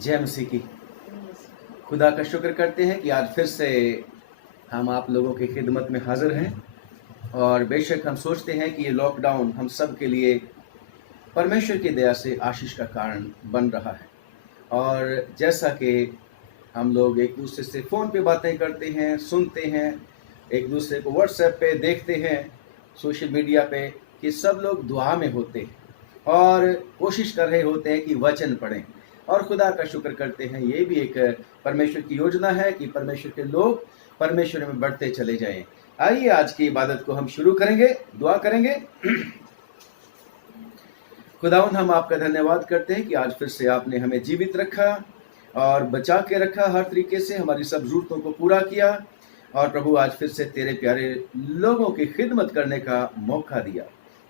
जय मसीह की। खुदा का शुक्र करते हैं कि आज फिर से हम आप लोगों की खिदमत में हाजिर हैं। और बेशक हम सोचते हैं कि ये लॉकडाउन हम सब के लिए परमेश्वर की दया से आशीष का कारण बन रहा है। और जैसा कि हम लोग एक दूसरे से फ़ोन पे बातें करते हैं, सुनते हैं, एक दूसरे को व्हाट्सएप पे देखते हैं, सोशल मीडिया पे, कि सब लोग दुआ में होते हैं और कोशिश कर रहे होते हैं कि वचन पढ़ें। और खुदा का शुक्र करते हैं, ये भी एक परमेश्वर की योजना है कि परमेश्वर के लोग परमेश्वर में बढ़ते चले जाएं। आइए आज की इबादत को हम शुरू करेंगे, दुआ करेंगे। खुदावंद, हम आपका धन्यवाद करते हैं कि आज फिर से आपने हमें जीवित रखा और बचा के रखा, हर तरीके से हमारी सब ज़रूरतों को पूरा किया। और प्रभु, आज फिर से तेरे प्यारे लोगों की खिदमत करने का मौका दिया।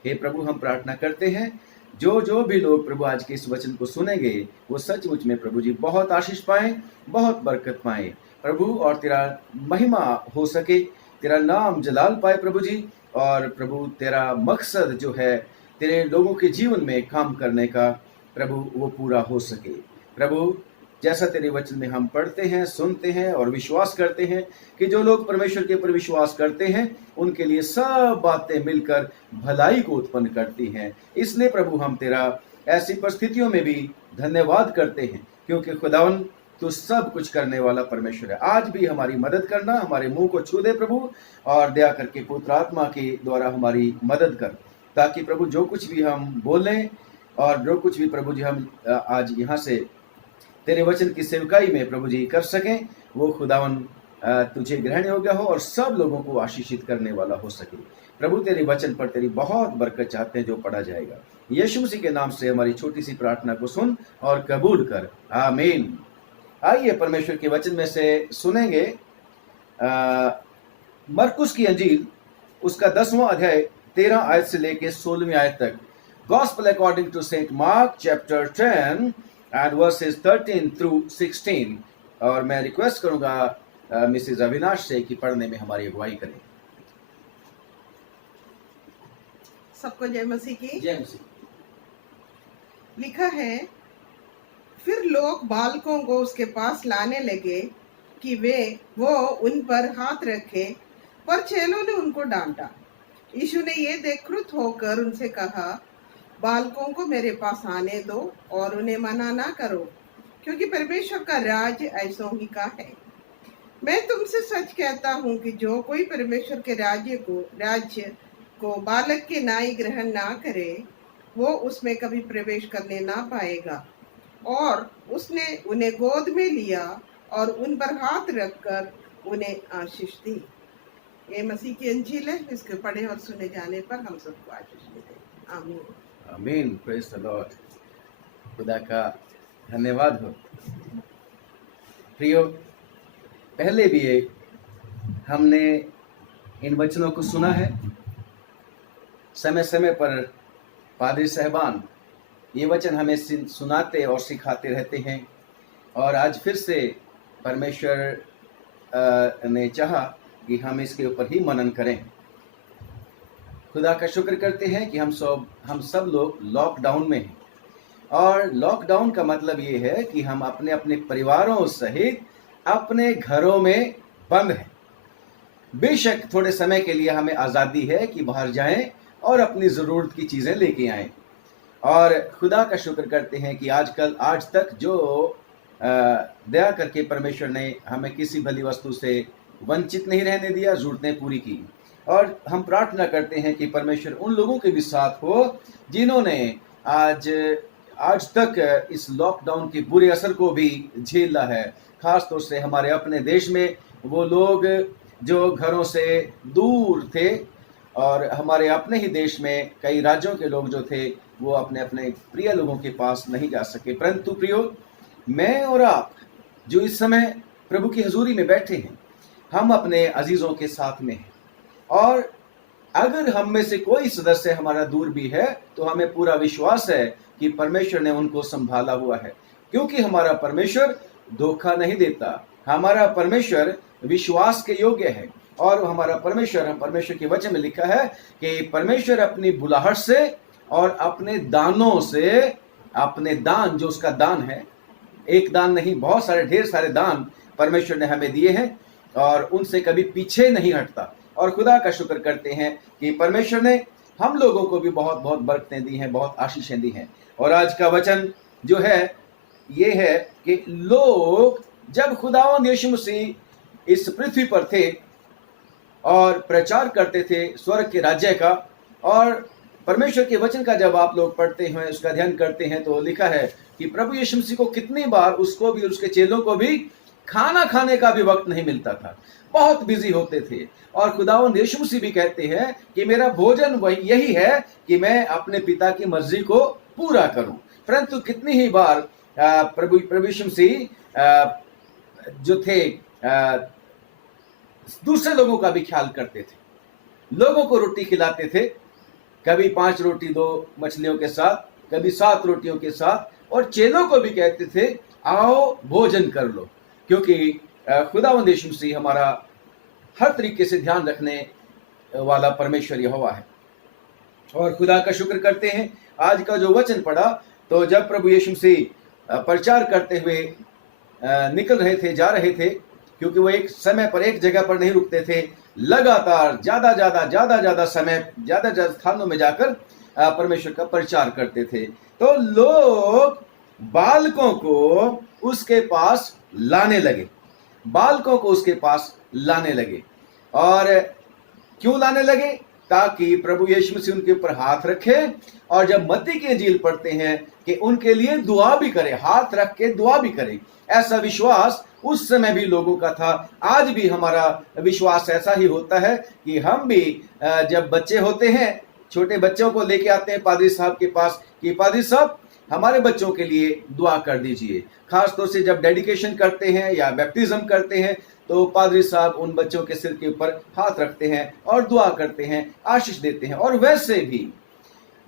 हे प्रभु, हम प्रार्थना करते हैं जो भी लोग प्रभु आज के इस वचन को सुनेंगे, वो सचमुच में प्रभु जी बहुत आशीष पाएं, बहुत बरकत पाएं प्रभु, और तेरा महिमा हो सके, तेरा नाम जलाल पाए प्रभु जी। और प्रभु, तेरा मकसद जो है तेरे लोगों के जीवन में काम करने का प्रभु, वो पूरा हो सके प्रभु। जैसा तेरे वचन में हम पढ़ते हैं, सुनते हैं और विश्वास करते हैं कि जो लोग परमेश्वर के ऊपर विश्वास करते हैं उनके लिए सब बातें मिलकर भलाई को उत्पन्न करती हैं। इसलिए प्रभु, हम तेरा ऐसी परिस्थितियों में भी धन्यवाद करते हैं, क्योंकि खुदावन तू सब कुछ करने वाला परमेश्वर है। आज भी हमारी मदद करना, हमारे मुंह को छू दे प्रभु, और दया करके पुत्र आत्मा के द्वारा हमारी मदद कर, ताकि प्रभु जो कुछ भी हम बोलें और जो कुछ भी प्रभु जी हम आज यहाँ से तेरे वचन की सेवकाई में प्रभु जी कर सकें, वो खुदावन तुझे ग्रहण योग्य हो और सब लोगों को आशीषित करने वाला हो सके प्रभु। तेरे वचन पर तेरी बहुत बरकत चाहते हैं जो पढ़ा जाएगा। यीशु मसीह के नाम से हमारी छोटी सी प्रार्थना को सुन और कबूल कर, आमीन। आइए परमेश्वर के वचन में से सुनेंगे मरकुस की अंजील, उसका 10वां अध्याय 13 आयत से लेके 16वीं आयत तक। Gospel according to Saint Mark chapter 10 and verses 13 through 16। और मैं रिक्वेस्ट करूंगा मिसेज अविनाश से कि पढ़ने में हमारी अगुवाई करें। सबको जय मसीह की। जय मसीह। लिखा है, फिर लोग बालकों को उसके पास लाने लगे कि वो उन पर हाथ रखे, पर चेलों ने उनको डांटा। यीशु ने ये देख क्रुद्ध होकर उनसे कहा, बालकों को मेरे पास आने दो और उन्हें मना ना करो, क्योंकि परमेश्वर का राज्य ऐसों ही का है। मैं तुमसे सच कहता हूँ कि जो कोई परमेश्वर के राज्य को बालक के नाई ग्रहण ना करे, वो उसमें कभी प्रवेश करने ना पाएगा। और उसने उन्हें गोद में लिया और उन पर हाथ रखकर उन्हें आशीष दी। ये मसीह की अंजील है। इसके पढ़े और सुने जाने पर हम सबको आशीष मिले। आमीन। आमीन। Praise the Lord. खुदा का धन्यवाद हो। प्रियो, पहले भी हमने इन वचनों को सुना है। समय समय पर पादरी साहबान ये वचन हमें सुनाते और सिखाते रहते हैं, और आज फिर से परमेश्वर ने चाहा कि हम इसके ऊपर ही मनन करें। खुदा का शुक्र करते हैं कि हम सब लोग लॉकडाउन में हैं। और लॉकडाउन का मतलब ये है कि हम अपने अपने परिवारों सहित अपने घरों में बंद हैं। बेशक थोड़े समय के लिए हमें आज़ादी है कि बाहर जाएं और अपनी ज़रूरत की चीज़ें लेके आएं। और खुदा का शुक्र करते हैं कि आज तक जो दया करके परमेश्वर ने हमें किसी भली वस्तु से वंचित नहीं रहने दिया, ज़रूरतें पूरी की। और हम प्रार्थना करते हैं कि परमेश्वर उन लोगों के भी साथ हो जिन्होंने आज तक इस लॉकडाउन के बुरे असर को भी झेला है। खास तौर से हमारे अपने देश में वो लोग जो घरों से दूर थे, और हमारे अपने ही देश में कई राज्यों के लोग जो थे वो अपने अपने प्रिय लोगों के पास नहीं जा सके। परंतु प्रियो, मैं और आप जो इस समय प्रभु की हजूरी में बैठे हैं, हम अपने अजीज़ों के साथ में हैं। और अगर हम में से कोई सदस्य हमारा दूर भी है तो हमें पूरा विश्वास है कि परमेश्वर ने उनको संभाला हुआ है, क्योंकि हमारा परमेश्वर धोखा नहीं देता। हमारा परमेश्वर विश्वास के योग्य है। और हमारा परमेश्वर के वचन में लिखा है कि परमेश्वर अपनी बुलाहट से और अपने दानों से, अपने दान जो उसका दान है, एक दान नहीं, बहुत सारे ढेर सारे दान परमेश्वर ने हमें दिए हैं और उनसे कभी पीछे नहीं हटता। और खुदा का शुक्र करते हैं कि परमेश्वर ने हम लोगों को भी बहुत बहुत बरकतें दी हैं, बहुत आशीषें दी हैं। और आज का वचन जो है ये है कि लोग जब खुदावंद यीशु मसीह इस पृथ्वी पर थे और प्रचार करते थे स्वर्ग के राज्य का, और परमेश्वर के वचन का जब आप लोग पढ़ते हैं, उसका अध्ययन करते हैं, तो लिखा है कि प्रभु यीशु मसीह को कितनी बार उसको भी, उसके चेलों को भी खाना खाने का भी वक्त नहीं मिलता था, बहुत बिजी होते थे। और खुदावंद यीशु मसीह भी कहते हैं कि मेरा भोजन वही यही है कि मैं अपने पिता की मर्जी को पूरा करूं। परंतु कितनी ही बार प्रभु यीशु मसीह जो थे दूसरे लोगों का भी ख्याल करते थे, लोगों को रोटी खिलाते थे, कभी 5 रोटी 2 मछलियों के साथ, कभी 7 रोटियों के साथ, और चेलों को भी कहते थे आओ भोजन कर लो, क्योंकि खुदावंद यीशु मसीह हमारा हर तरीके से ध्यान रखने वाला परमेश्वर यहोवा है। और खुदा का शुक्र करते हैं, आज का जो वचन पढ़ा, तो जब प्रभु यीशु मसीह प्रचार करते हुए निकल रहे थे, जा रहे थे, क्योंकि वो एक समय पर एक जगह पर नहीं रुकते थे, लगातार ज्यादा समय ज्यादा स्थानों में जाकर परमेश्वर का प्रचार करते थे। तो लोग बालकों को उसके पास लाने लगे, बालकों को उसके पास लाने लगे। और क्यों लाने लगे? ताकि प्रभु यीशु मसीह उनके ऊपर हाथ रखे, और जब मत्ती की इंजील पढ़ते हैं कि उनके लिए दुआ भी करे, हाथ रख के दुआ भी करे। ऐसा विश्वास उस समय भी लोगों का था, आज भी हमारा विश्वास ऐसा ही होता है कि हम भी जब बच्चे होते हैं, छोटे बच्चों को लेके आते हैं पादरी साहब के पास कि पादरी साहब हमारे बच्चों के लिए दुआ कर दीजिए। खास तौर से जब डेडिकेशन करते हैं या बैप्टिज्म करते हैं, तो पादरी साहब उन बच्चों के सिर के ऊपर हाथ रखते हैं और दुआ करते हैं, आशीष देते हैं। और वैसे भी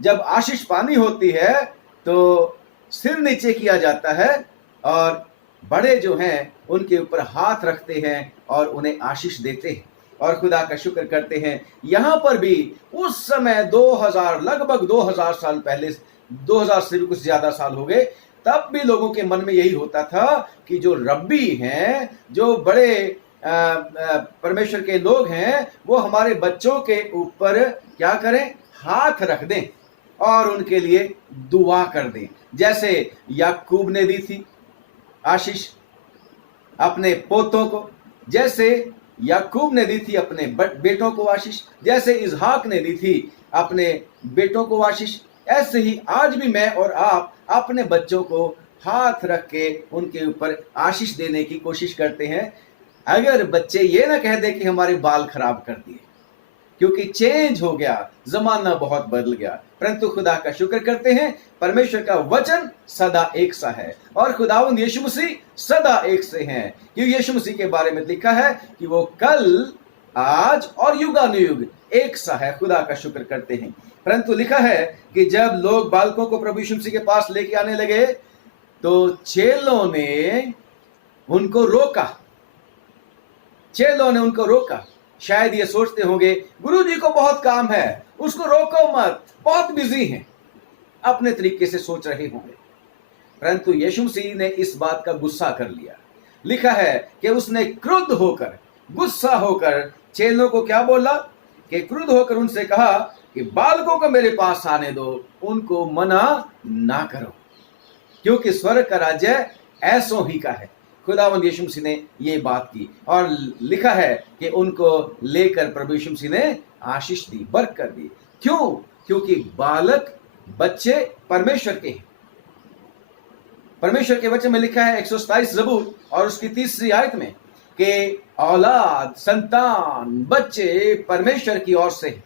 जब आशीष पानी होती है तो सिर नीचे किया जाता है और बड़े जो हैं उनके ऊपर हाथ रखते हैं और उन्हें आशीष देते हैं। और खुदा का शुक्र करते हैं, यहाँ पर भी उस समय 2000 लगभग 2000 साल पहले, 2000 से भी कुछ ज्यादा साल हो गए, तब भी लोगों के मन में यही होता था कि जो रब्बी हैं, जो बड़े परमेश्वर के लोग हैं, वो हमारे बच्चों के ऊपर क्या करें? हाथ रख दें और उनके लिए दुआ कर दें। जैसे याकूब ने दी थी आशीष अपने पोतों को, जैसे याकूब ने दी थी अपने बेटों को आशीष, जैसे इजहाक ने दी थी अपने बेटों को आशीष, ऐसे ही आज भी मैं और आप अपने बच्चों को हाथ रख के उनके ऊपर आशीष देने की कोशिश करते हैं। अगर बच्चे ये ना कह दे कि हमारे बाल खराब कर दिए, क्योंकि चेंज हो गया, जमाना बहुत बदल गया। परंतु खुदा का शुक्र करते हैं, परमेश्वर का वचन सदा एक सा है और खुदावंद यीशु मसीह सदा एक से हैं। क्योंकि यीशु मसीह के बारे में लिखा है कि वो कल, आज और युगानुयुग एक सा है। खुदा का शुक्र करते हैं। परंतु लिखा है कि जब लोग बालकों को प्रभु यीशु मसीह के पास लेके आने लगे, तो चेलों ने उनको रोका, चेलों ने उनको रोका। शायद ये सोचते होंगे गुरुजी को बहुत काम है, उसको रोको मत, बहुत बिजी हैं, अपने तरीके से सोच रहे होंगे। परंतु यीशु मसीह ने इस बात का गुस्सा कर लिया। लिखा है कि उसने क्रुद्ध होकर, गुस्सा होकर चेलों को क्या बोला कि क्रुद्ध होकर उनसे कहा कि बालकों को मेरे पास आने दो, उनको मना ना करो, क्योंकि स्वर्ग का राज्य ऐसों ही का है। खुदावंद यीशु मसीह ने ये बात की और लिखा है कि उनको लेकर प्रभु यीशु मसीह ने आशीष दी, बरकत दी। क्यों? क्योंकि बालक, बच्चे परमेश्वर के हैं। परमेश्वर के वचन में लिखा है 127 ज़बूर और उसकी 3री आयत में कि औलाद, संतान, बच्चे परमेश्वर की ओर से हैं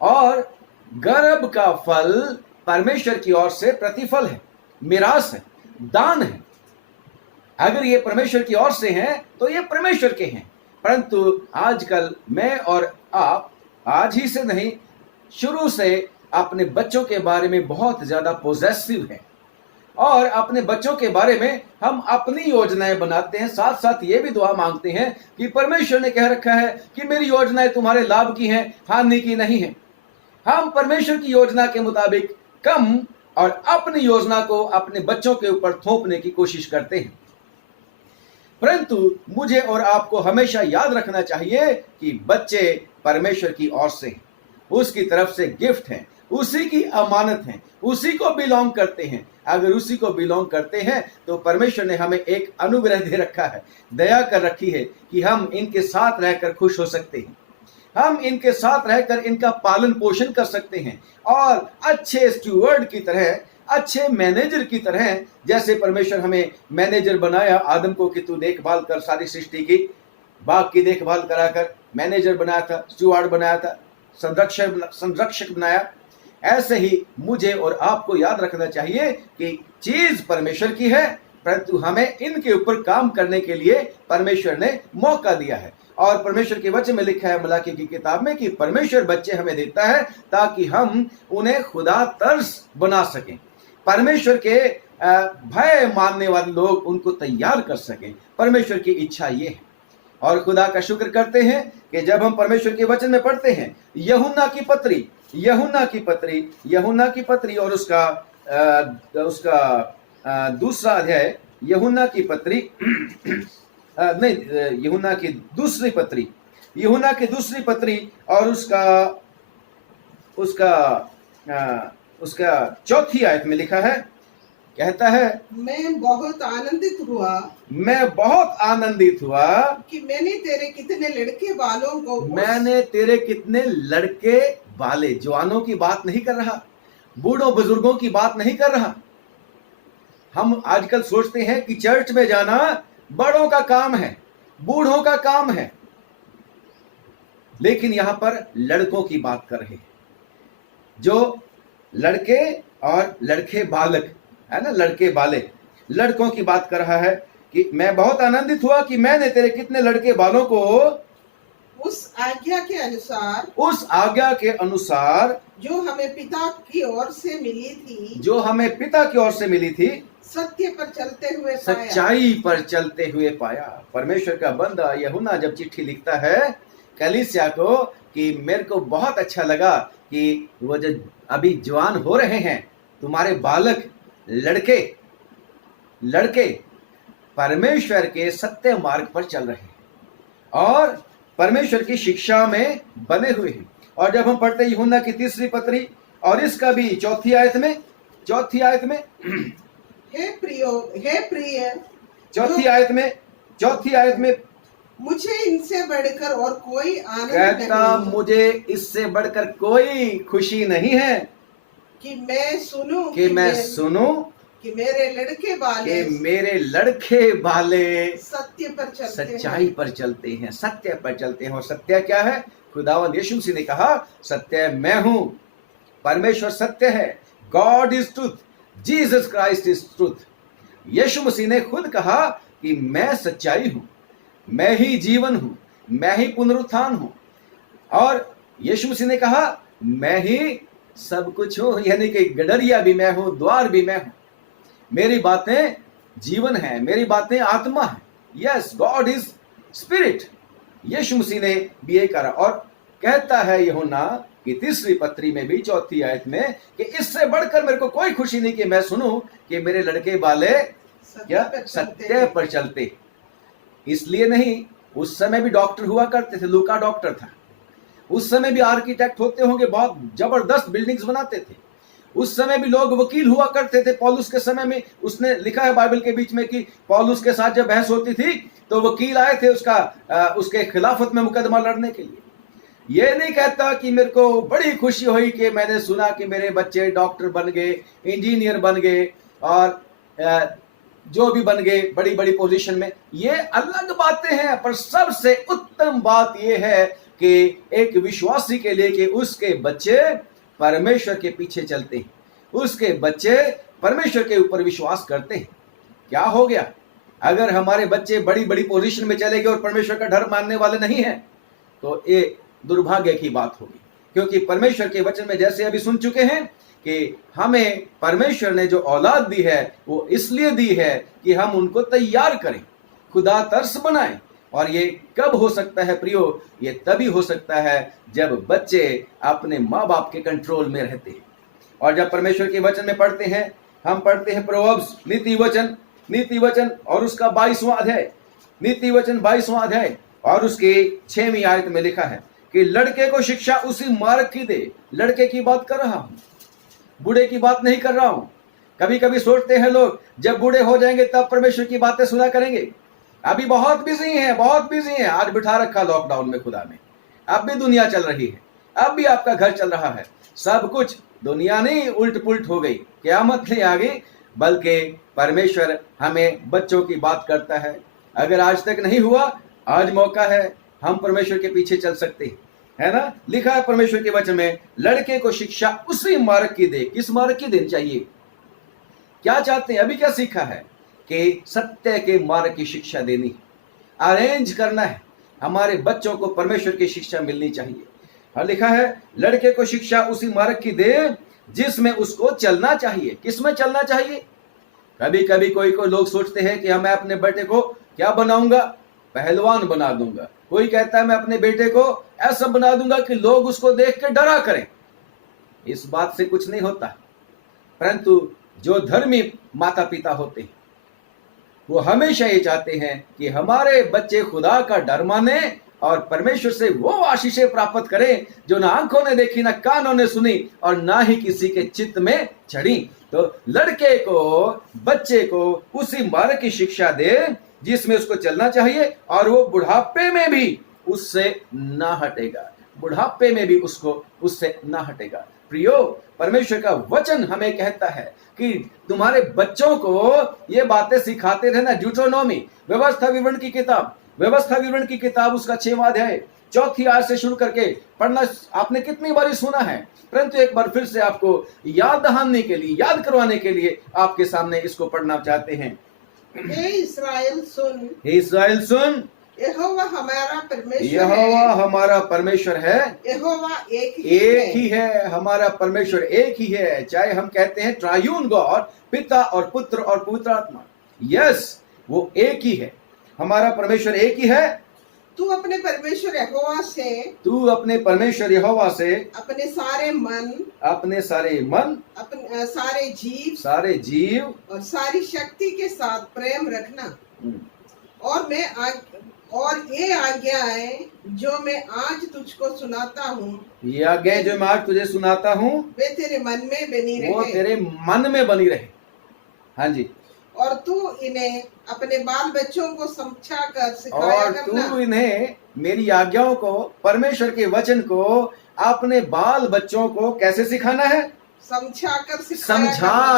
और गर्भ का फल परमेश्वर की ओर से प्रतिफल है, मिरास है, दान है। अगर ये परमेश्वर की ओर से हैं तो ये परमेश्वर के हैं। परंतु आजकल मैं और आप आज ही से नहीं, शुरू से अपने बच्चों के बारे में बहुत ज्यादा पॉजेसिव हैं और अपने बच्चों के बारे में हम अपनी योजनाएं बनाते हैं। साथ साथ ये भी दुआ मांगते हैं कि परमेश्वर ने कह रखा है कि मेरी योजनाएं तुम्हारे लाभ की हैं, हानि की नहीं है। हम परमेश्वर की योजना के मुताबिक कम और अपनी योजना को अपने बच्चों के ऊपर थोपने की कोशिश करते हैं। परंतु मुझे और आपको हमेशा याद रखना चाहिए कि बच्चे परमेश्वर की ओर से हैं, उसकी तरफ से गिफ्ट हैं, उसी की अमानत हैं, उसी को बिलोंग करते हैं। अगर उसी को बिलोंग करते हैं तो परमेश्वर ने हमें एक अनुग्रह दे रखा है, दया कर रखी है कि हम इनके साथ रहकर खुश हो सकते हैं, हम इनके साथ रहकर इनका पालन पोषण कर सकते हैं और अच्छे स्टूवर्ड की तरह, अच्छे मैनेजर की तरह, जैसे परमेश्वर हमें मैनेजर बनाया आदम को कि तू देखभाल कर सारी सृष्टि की, बाग की देखभाल कराकर मैनेजर बनाया था, स्टूवर्ड बनाया था, संरक्षक बनाया। ऐसे ही मुझे और आपको याद रखना चाहिए कि चीज परमेश्वर की है, परंतु हमें इनके ऊपर काम करने के लिए परमेश्वर ने मौका दिया है। और परमेश्वर के वचन में लिखा है मलाकी की किताब में कि परमेश्वर बच्चे हमें देता है ताकि हम उन्हें खुदा तर्स बना सकें, परमेश्वर के भय मानने वाले लोग उनको तैयार कर सकें। परमेश्वर की इच्छा ये है। और खुदा का शुक्र करते हैं कि जब हम परमेश्वर के वचन में पढ़ते हैं यूहन्ना की पत्री और उसका दूसरा अध्याय, यूहन्ना की दूसरी पत्री और उसका चौथी आयत में लिखा है, कहता है मैं बहुत आनंदित हुआ कि मैंने तेरे कितने लड़के बाले, जवानों की बात नहीं कर रहा, बूढ़ों बुजुर्गों की बात नहीं कर रहा। हम आजकल सोचते हैं कि चर्च में जाना बड़ों का काम है, बूढ़ों का काम है, लेकिन यहां पर लड़कों की बात कर रहे हैं, जो लड़के और लड़के बालक है ना, लड़के बाले, लड़कों की बात कर रहा है कि मैं बहुत आनंदित हुआ कि मैंने तेरे कितने लड़के बालों को उस आज्ञा के अनुसार जो हमें पिता की ओर से मिली थी सत्य पर चलते हुए सच्चाई पर चलते हुए पाया। परमेश्वर का बंदा यूहन्ना जब चिट्ठी लिखता है कलीसिया को कि मेरे को बहुत अच्छा लगा कि वो जो अभी जवान हो रहे हैं, तुम्हारे बालक लड़के परमेश्वर के सत्य मार्ग पर चल रहे हैं और परमेश्वर की शिक्षा में बने हुए हैं। और जब हम पढ़ते यूहन्ना की तीसरी पत्री और इसका भी चौथी आयत में चौथी आयत में मुझे इनसे बढ़कर और कोई आनंद कहता नहीं, मुझे इससे बढ़कर कोई खुशी नहीं है कि मैं सुनूं कि मेरे लड़के बाले सच्चाई पर चलते हैं, सत्य पर चलते हैं। और सत्य क्या है? खुदावंद यीशु मसीह ने कहा सत्य मैं हूं, परमेश्वर सत्य है, God is truth, Jesus Christ is truth. यीशु मसीह ने खुद कहा कि मैं सच्चाई हूं, मैं ही जीवन हूं, मैं ही पुनरुत्थान हूं। और यीशु मसीह ने कहा मैं ही सब कुछ हूं, यानी कि गडरिया भी मैं हूं, द्वार भी मैं हूं। मेरी बातें जीवन है, मेरी बातें आत्मा है। Yes, God is spirit. यीशु मसीह ने भी ये कहा। और कहता है यूहन्ना की तीसरी पत्री में भी चौथी आयत में कि इससे बढ़कर मेरे को कोई खुशी नहीं कि मैं सुनूं कि मेरे लड़के बाले क्या सत्य पर चलते। इसलिए नहीं, उस समय भी डॉक्टर हुआ करते थे, लूका डॉक्टर था। उस समय भी आर्किटेक्ट होते होंगे, बहुत जबरदस्त बिल्डिंग्स बनाते थे। उस समय भी लोग वकील हुआ करते थे। पौलुस के समय में उसने लिखा है बाइबल के बीच में कि पौलुस के साथ जब बहस होती थी तो वकील आए थे उसके खिलाफत में मुकदमा लड़ने के लिए। ये नहीं कहता कि मेरे को बड़ी खुशी हुई कि मैंने सुना कि मेरे बच्चे डॉक्टर बन गए, इंजीनियर बन गए और जो भी बन गए बड़ी बड़ी पोजीशन में। ये अलग बातें हैं, पर सबसे उत्तम बात यह है कि एक विश्वासी के लिए कि उसके बच्चे परमेश्वर के पीछे चलते हैं, उसके बच्चे परमेश्वर के ऊपर विश्वास करते हैं। क्या हो गया अगर हमारे बच्चे बड़ी बड़ी पोजीशन में चले गए और परमेश्वर का डर मानने वाले नहीं हैं? तो ये दुर्भाग्य की बात होगी, क्योंकि परमेश्वर के वचन में जैसे अभी सुन चुके हैं कि हमें परमेश्वर ने जो औलाद दी है वो इसलिए दी है कि हम उनको तैयार करें, खुदा तरस बनाएं। और ये कब हो सकता है प्रियो? ये तभी हो सकता है जब बच्चे अपने माँ बाप के कंट्रोल में रहते हैं। और जब परमेश्वर के वचन में पढ़ते हैं, हम पढ़ते हैं प्रोवर्ब्स, नीति वचन और उसका 22वां अध्याय, नीति वचन 22वां अध्याय और उसके 6वीं आयत में लिखा है कि लड़के को शिक्षा उसी मार्ग की दे। लड़के की बात कर रहा हूं, बूढ़े की बात नहीं कर रहा हूं। कभी कभी सोचते हैं लोग जब बूढ़े हो जाएंगे तब परमेश्वर की बातें सुना करेंगे। अभी बहुत बिजी हैं। आज बिठा रखा लॉकडाउन में खुदा ने। अब भी दुनिया चल रही है, अब भी आपका घर चल रहा है। सब कुछ दुनिया नहीं उल्ट पुल्ट हो गई, क़यामत नहीं आ गई, बल्कि परमेश्वर हमें बच्चों की बात करता है। अगर आज तक नहीं हुआ, आज मौका है, हम परमेश्वर के पीछे चल सकते हैं, है ना। लिखा है परमेश्वर के वचन में, लड़के को शिक्षा उसी मार्ग की दे। किस मार्ग की देनी चाहिए? क्या चाहते हैं? अभी क्या सीखा है कि सत्य के मार्ग की शिक्षा देनी, अरेंज करना है। हमारे बच्चों को परमेश्वर की शिक्षा मिलनी चाहिए। और लिखा है लड़के को शिक्षा उसी मार्ग की दे जिसमें उसको चलना चाहिए। किसमें चलना चाहिए? कभी कभी कोई लोग सोचते हैं कि मैं अपने बेटे को क्या बनाऊंगा, पहलवान बना दूंगा। कोई कहता है मैं अपने बेटे को ऐसा बना दूंगा कि लोग उसको देख के डरा करें। इस बात से कुछ नहीं होता, परंतु जो धर्मी माता पिता होते हैं वो हमेशा ये चाहते हैं कि हमारे बच्चे खुदा का डर माने और परमेश्वर से वो आशीषें प्राप्त करें जो ना आंखों ने देखी, ना कानों ने सुनी और ना ही किसी के चित्त में चढ़ी। तो लड़के को, बच्चे को उसी मार्ग की शिक्षा दे जिसमें उसको चलना चाहिए और वो बुढ़ापे में भी उससे ना हटेगा। बुढ़ापे में भी उसको उससे ना हटेगा। प्रियो, परमेश्वर का वचन हमें कहता है कि तुम्हारे बच्चों को ये बातें सिखाते रहना। ड्यूटरोनोमी, व्यवस्था विवरण की किताब उसका 6वां अध्याय 4थी आयत से शुरू करके पढ़ना आपने कितनी बार सुना है, परंतु एक बार फिर से आपको याद दहाने के लिए, याद करवाने के लिए आपके सामने इसको पढ़ना चाहते हैं। हे इस्राएल सुन, यहोवा हमारा परमेश्वर है। यहोवा एक ही है। हमारा परमेश्वर एक ही है। चाहे हम कहते हैं ट्रायून गॉड, पिता और पुत्र और पवित्र आत्मा, यस, वो एक ही है। हमारा परमेश्वर एक ही है। तू अपने परमेश्वर यहोवा से अपने सारे मन, अपने सारे जीव और सारी शक्ति के साथ प्रेम रखना। और ये आज्ञाएं जो मैं आज तुझको सुनाता हूँ, ये आज्ञाएं जो मैं आज तुझे सुनाता हूँ, वे तेरे मन में बनी रहे। वो तेरे मन में बनी रहे। हाँ जी। और तू इन्हें अपने बाल बच्चों को समझा कर सिखाया करना। और तू इन्हें, मेरी आज्ञाओं को, परमेश्वर के वचन को अपने बाल बच्चों को कैसे सिखाना है? समझा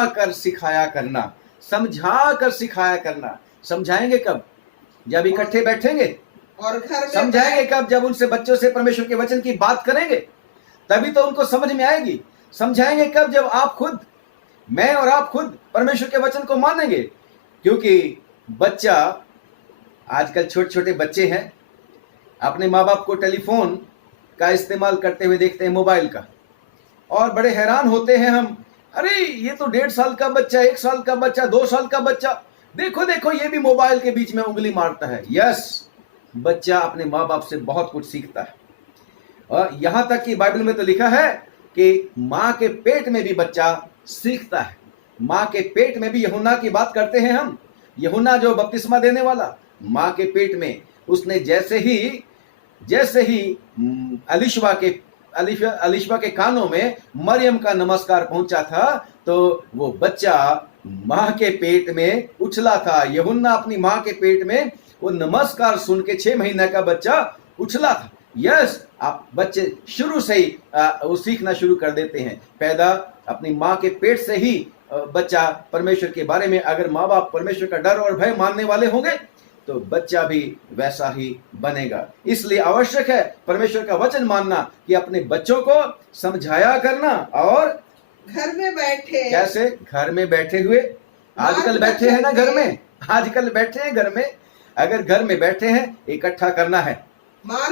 कर सिखाया करना। समझाएंगे कब? जब इकट्ठे बैठेंगे। और घर में समझाएंगे कब? जब उनसे, बच्चों से परमेश्वर के वचन की बात करेंगे, तभी तो उनको समझ में आएगी। समझाएंगे कब? जब आप खुद, मैं और आप खुद परमेश्वर के वचन को मानेंगे। क्योंकि बच्चा, आजकल छोटे छोटे बच्चे हैं, अपने माँ बाप को टेलीफोन का इस्तेमाल करते हुए देखते हैं, मोबाइल का, और बड़े हैरान होते हैं हम, अरे ये तो 1.5 साल का बच्चा, 1 साल का बच्चा, 2 साल का बच्चा, देखो ये भी मोबाइल के बीच में उंगली मारता है। यस, बच्चा अपने माँ बाप से बहुत कुछ सीखता है। और यहां तक कि बाइबल में तो लिखा है कि माँ के पेट में भी बच्चा सीखता है। माँ के पेट में भी, यूहन्ना की बात करते हैं हम, यूहन्ना जो बपतिस्मा देने वाला, माँ के पेट में उसने जैसे ही अलीशबा के कानों में मरियम का नमस्कार पहुंचा था, तो वो बच्चा माँ के पेट में उछला था। यूहन्ना अपनी माँ के पेट में वो नमस्कार सुन के 6 महीने का बच्चा उछला था। यस, आप बच्चे शुरू से ही वो सीखना शुरू कर देते हैं। पैदा अपनी माँ के पेट से ही बच्चा परमेश्वर के बारे में, अगर माँ बाप परमेश्वर का डर और भय मानने वाले होंगे तो बच्चा भी वैसा ही बनेगा। इसलिए आवश्यक है परमेश्वर का वचन मानना, कि अपने बच्चों को समझाया करना। और घर में बैठे, कैसे? घर में बैठे हुए, आजकल बैठे हैं ना घर में, आजकल बैठे हैं घर में। अगर घर में बैठे हैं, इकट्ठा करना है,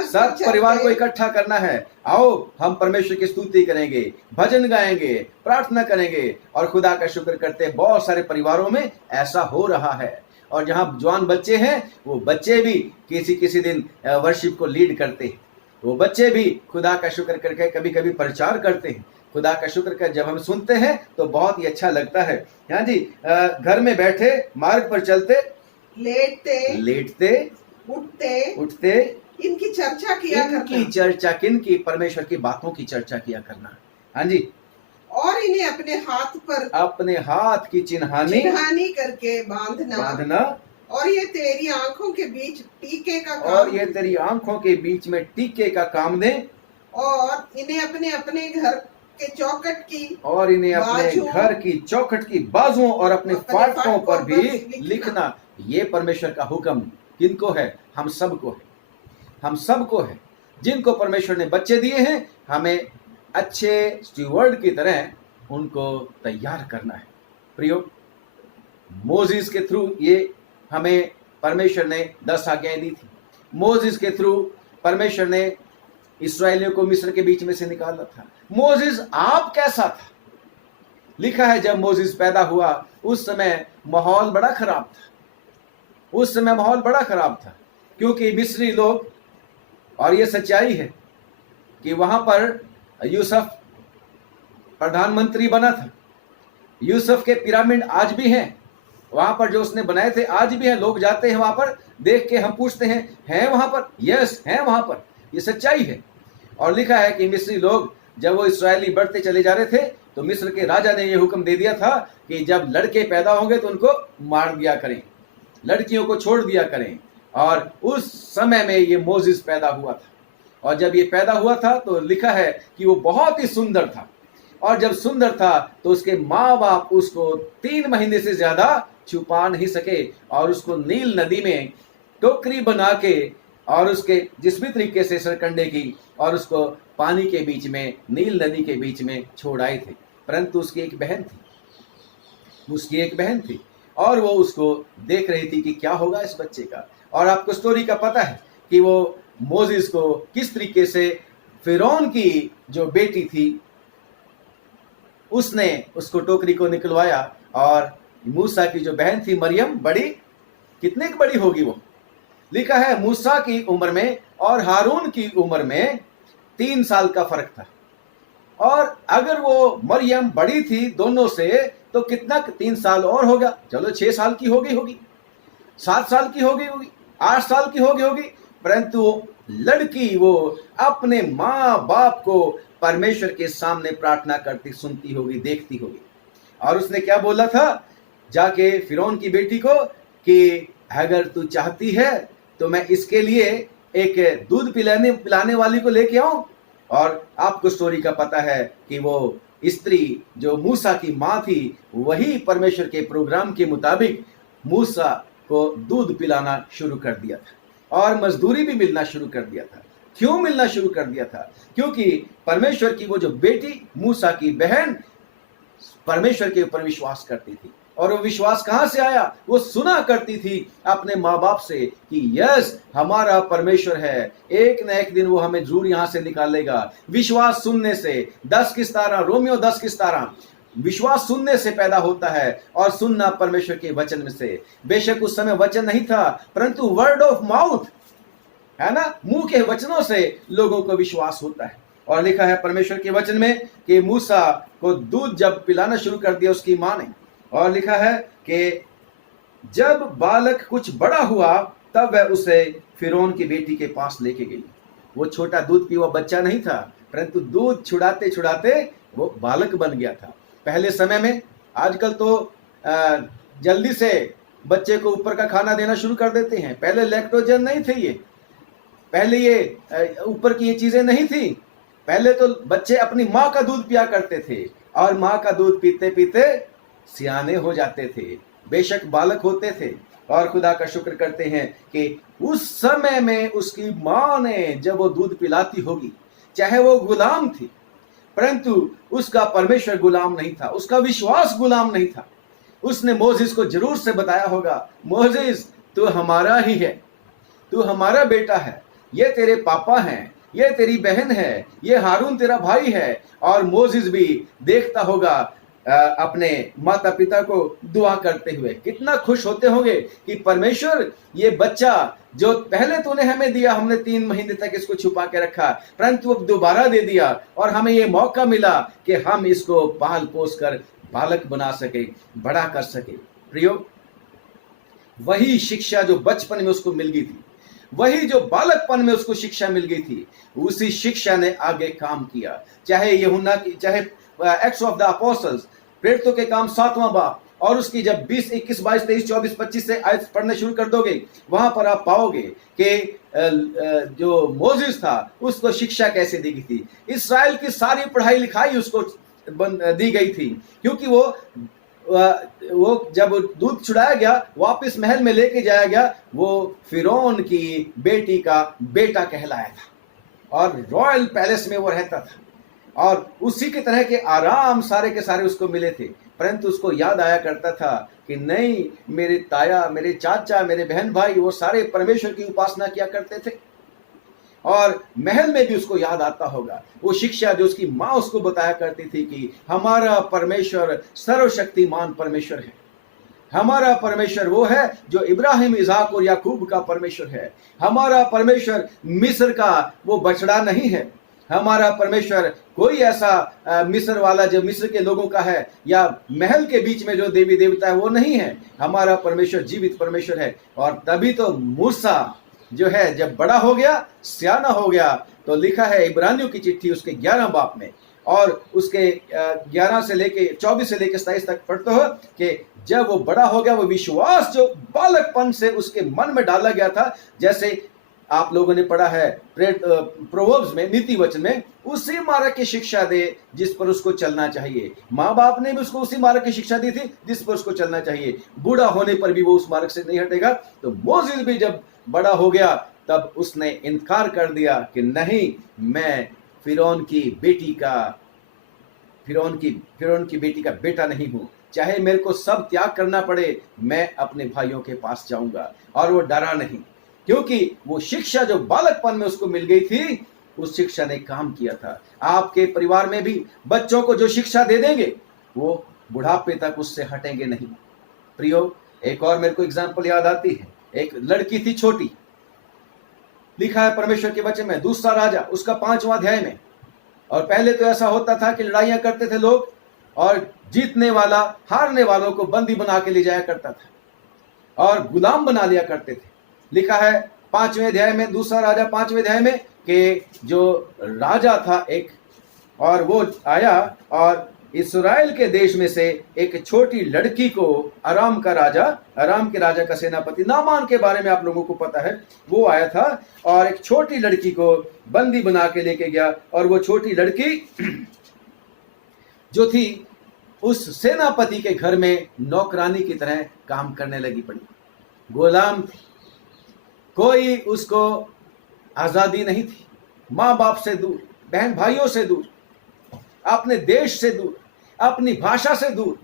सब परिवार को इकट्ठा करना है। आओ हम परमेश्वर की स्तुति करेंगे, भजन गाएंगे, प्रार्थना करेंगे और खुदा का शुक्र करते हैं। बहुत सारे परिवारों में ऐसा हो रहा है। और जहाँ जवान बच्चे हैं, वो बच्चे भी किसी दिन वर्शिप को लीड करते हैं। वो बच्चे भी खुदा का शुक्र करके कभी कभी प्रचार करते हैं। खुदा का शुक्र कर जब हम सुनते हैं तो बहुत ही अच्छा लगता है। हाँ जी, घर में बैठे, मार्ग पर चलते, लेटते, उठते, इनकी चर्चा किया इनकी करना चर्चा, किन की? परमेश्वर की बातों की चर्चा किया करना। हाँ जी, और इन्हें अपने हाथ पर अपने हाथ की चिन्हानी करके बांधना, और ये तेरी आंखों के बीच टीके का काम और ये तेरी आंखों के बीच में टीके का काम दे, और इन्हें अपने अपने घर के चौखट की और इन्हें अपने बाजुओं, घर की चौखट की बाजुओं और अपने फाटकों पर भी लिखना। लिखना। ये परमेश्वर का हुक्म किनको है? हम सबको है, हम सबको है। जिनको परमेश्वर ने बच्चे दिए हैं, हमें अच्छे स्टीवर्ड की तरह उनको तैयार करना है। प्रियो, मोजिस के थ्रू ये हमें परमेश्वर ने 10 आज्ञाएं दी थी। मोजिस के थ्रू परमेश्वर ने इस्राएलियों को मिस्र के बीच में से निकाला था। मोजिस आप कैसा था? लिखा है जब मोजिस पैदा हुआ उस समय माहौल बड़ा खराब था। उस समय माहौल बड़ा खराब था क्योंकि मिस्री लोग, और ये सच्चाई है कि वहां पर यूसुफ प्रधानमंत्री बना था। यूसुफ के पिरामिड आज भी हैं, वहां पर जो उसने बनाए थे आज भी हैं। लोग जाते हैं वहां पर, देख के हम पूछते हैं वहां पर? यस, हैं वहां पर। ये सच्चाई है। और लिखा है कि मिस्री लोग जब वो इस्राएली बढ़ते चले जा रहे थे तो मिस्र के राजा ने ये हुक्म दे दिया था कि जब लड़के पैदा होंगे तो उनको मार दिया करें, लड़कियों को छोड़ दिया करें। और उस समय में ये मोजिस पैदा हुआ था, और जब ये पैदा हुआ था तो लिखा है कि वो बहुत ही सुंदर था। और जब सुंदर था तो उसके माँ बाप उसको 3 महीने से ज्यादा छुपा नहीं सके, और उसको नील नदी में टोकरी बना के और उसके जिस भी तरीके से सरकंडे की और उसको पानी के बीच में, नील नदी के बीच में छोड़ आए थे। परंतु उसकी एक बहन थी और वो उसको देख रही थी कि क्या होगा इस बच्चे का। और आपको स्टोरी का पता है कि वो मोजिस को किस तरीके से फिरौन की जो बेटी थी उसने उसको टोकरी को निकलवाया, और मूसा की जो बहन थी मरियम, बड़ी, कितने की बड़ी होगी वो? लिखा है मूसा की उम्र में और हारून की उम्र में 3 साल का फर्क था। और अगर वो मरियम बड़ी थी दोनों से तो कितना, 3 साल और होगा, चलो 6 साल की हो गई होगी, 7 साल की हो गई होगी, 8 साल की हो गई होगी। परंतु लड़की वो अपने माँ बाप को परमेश्वर के सामने प्रार्थना करती सुनती होगी, देखती होगी। और उसने क्या बोला था जाके फिरौन की बेटी को कि अगर तू चाहती है तो मैं इसके लिए एक दूध पिलाने वाली को लेके आऊं। और आपको स्टोरी का पता है कि वो स्त्री जो मूसा की माँ थी, वही परमेश्वर के प्रोग्राम के मुताबिक मूसा को दूध पिलाना शुरू कर दिया था और मजदूरी भी मिलना शुरू कर दिया था। क्यों मिलना शुरू कर दिया था? क्योंकि परमेश्वर की वो जो बेटी, मूसा की बहन, परमेश्वर के ऊपर विश्वास करती थी। और वो विश्वास कहां से आया? वो सुना करती थी अपने माँ बाप से कि यस, हमारा परमेश्वर है, एक न एक दिन वो हमें जरूर यहां से निकालेगा। विश्वास सुनने से, 10 की 17, रोमियो 10 की 17, विश्वास सुनने से पैदा होता है और सुनना परमेश्वर के वचन में से। बेशक उस समय वचन नहीं था, परंतु वर्ड ऑफ माउथ है ना, मुंह के वचनों से लोगों को विश्वास होता है। और लिखा है परमेश्वर के वचन में कि मूसा को दूध जब पिलाना शुरू कर दिया उसकी मां ने, और लिखा है कि जब बालक कुछ बड़ा हुआ तब वह उसे फिरौन की बेटी के पास लेके गई। वो छोटा दूध पीवा बच्चा नहीं था, परंतु दूध छुड़ाते छुड़ाते वो बालक बन गया था। पहले समय में, आजकल तो जल्दी से बच्चे को ऊपर का खाना देना शुरू कर देते हैं। पहले लैक्टोजन नहीं थे, ये पहले ये ऊपर की ये चीजें नहीं थी। पहले तो बच्चे अपनी माँ का दूध पिया करते थे और माँ का दूध पीते पीते सियाने हो जाते थे, बेशक बालक होते थे। और खुदा का शुक्र करते हैं कि उस समय में उसकी माँ ने जब वो दूध पिलाती होगी, चाहे वो गुलाम थी, परंतु उसका परमेश्वर गुलाम नहीं था, उसका विश्वास गुलाम नहीं था। उसने मोजिस को जरूर से बताया होगा, मोजिस तू हमारा ही है, तू हमारा बेटा है, ये तेरे पापा हैं, ये तेरी बहन है, ये हारून तेरा भाई है। और मोजिस भी देखता होगा अपने माता पिता को दुआ करते हुए कितना खुश होते होंगे कि परमेश्वर, ये बच्चा जो पहले तूने हमें दिया, हमने 3 महीने तक इसको छुपा के रखा, परंतु अब दोबारा दे दिया और हमें ये मौका मिला कि हम इसको पाल पोस कर बालक बना सके, बड़ा कर सके। प्रियो, वही शिक्षा जो बचपन में उसको मिल गई थी, वही जो बालकपन में उसको शिक्षा मिल गई थी, उसी शिक्षा ने आगे काम किया। चाहे यूहन्ना की, चाहे एक्ट्स ऑफ द अपोस्टल्स, प्रेरितों के काम 7वां बाब, और उसकी जब 20, 21, 22, 23, 24, 25 से आयत पढ़ने शुरू कर दोगे, वहां पर आप पाओगे कि जो मोसेस था उसको शिक्षा कैसे दी गई थी। इस्राएल की सारी पढ़ाई लिखाई उसको दी गई थी, क्योंकि वो जब दूध छुड़ाया गया, वापस महल में लेके जाया गया, वो फिरौन की बेटी का बेटा कहलाया था और रॉयल पैलेस में वो रहता था, और उसी की तरह के आराम सारे के सारे उसको मिले थे। परंतु उसको याद आया करता था कि नहीं, मेरे ताया, मेरे चाचा, मेरे बहन भाई, वो सारे परमेश्वर की उपासना किया करते थे। और महल में भी उसको याद आता होगा वो शिक्षा जो उसकी माँ उसको बताया करती थी कि हमारा परमेश्वर सर्वशक्तिमान परमेश्वर है। हमारा परमेश्वर वो है जो इब्राहिम, इसाक और याकूब का परमेश्वर है। हमारा परमेश्वर मिस्र का वो बछड़ा नहीं है। हमारा परमेश्वर कोई ऐसा मिस्र वाला जो मिस्र के लोगों का है या महल के बीच में जो देवी देवता है वो नहीं है। हमारा परमेश्वर जीवित परमेश्वर है। और तभी तो मूसा जो है जब बड़ा हो गया, सियाना हो गया, तो लिखा है इब्रानियों की चिट्ठी उसके 11 बाब में, और उसके 11 से लेके 24 से लेके 27 तक पढ़ते हो कि जब वो बड़ा हो गया, वो विश्वास जो बालकपन से उसके मन में डाला गया था, जैसे आप लोगों ने पढ़ा है प्रोवर्ब्स में, नीति वचन में, उसी मार्ग की शिक्षा दे जिस पर उसको चलना चाहिए। माँ बाप ने भी उसको उसी मार्ग की शिक्षा दी थी जिस पर उसको चलना चाहिए। बूढ़ा होने पर भी वो उस मार्ग से नहीं हटेगा। तो मोसेस भी जब बड़ा हो गया तब उसने इनकार कर दिया कि नहीं, मैं फिरौन की बेटी का बेटा नहीं हूं, चाहे मेरे को सब त्याग करना पड़े, मैं अपने भाइयों के पास जाऊंगा। और वो डरा नहीं, क्योंकि वो शिक्षा जो बालकपन में उसको मिल गई थी, उस शिक्षा ने काम किया था। आपके परिवार में भी बच्चों को जो शिक्षा दे देंगे, वो बुढ़ापे तक उससे हटेंगे नहीं। प्रियो, एक और मेरे को एग्जाम्पल याद आती है। एक लड़की थी छोटी, लिखा है परमेश्वर के वचन में, दूसरा राजा उसका 5वां अध्याय में। और पहले तो ऐसा होता था कि लड़ाइयां करते थे लोग, और जीतने वाला हारने वालों को बंदी बना के ले जाया करता था और गुलाम बना लिया करते थे। लिखा है 5वें अध्याय में, दूसरा राजा 5वें अध्याय में, कि जो राजा था एक, और वो आया और इस्राएल के देश में से एक छोटी लड़की को, अराम के राजा का सेनापति नामान के बारे में आप लोगों को पता है, वो आया था और एक छोटी लड़की को बंदी बना के लेके गया। और वो छोटी लड़की जो थी उस सेनापति के घर में नौकरानी की तरह काम करने लगी पड़ी, गुलाम थी। कोई उसको आजादी नहीं थी, माँ बाप से दूर, बहन भाइयों से दूर, अपने देश से दूर, अपनी भाषा से दूर।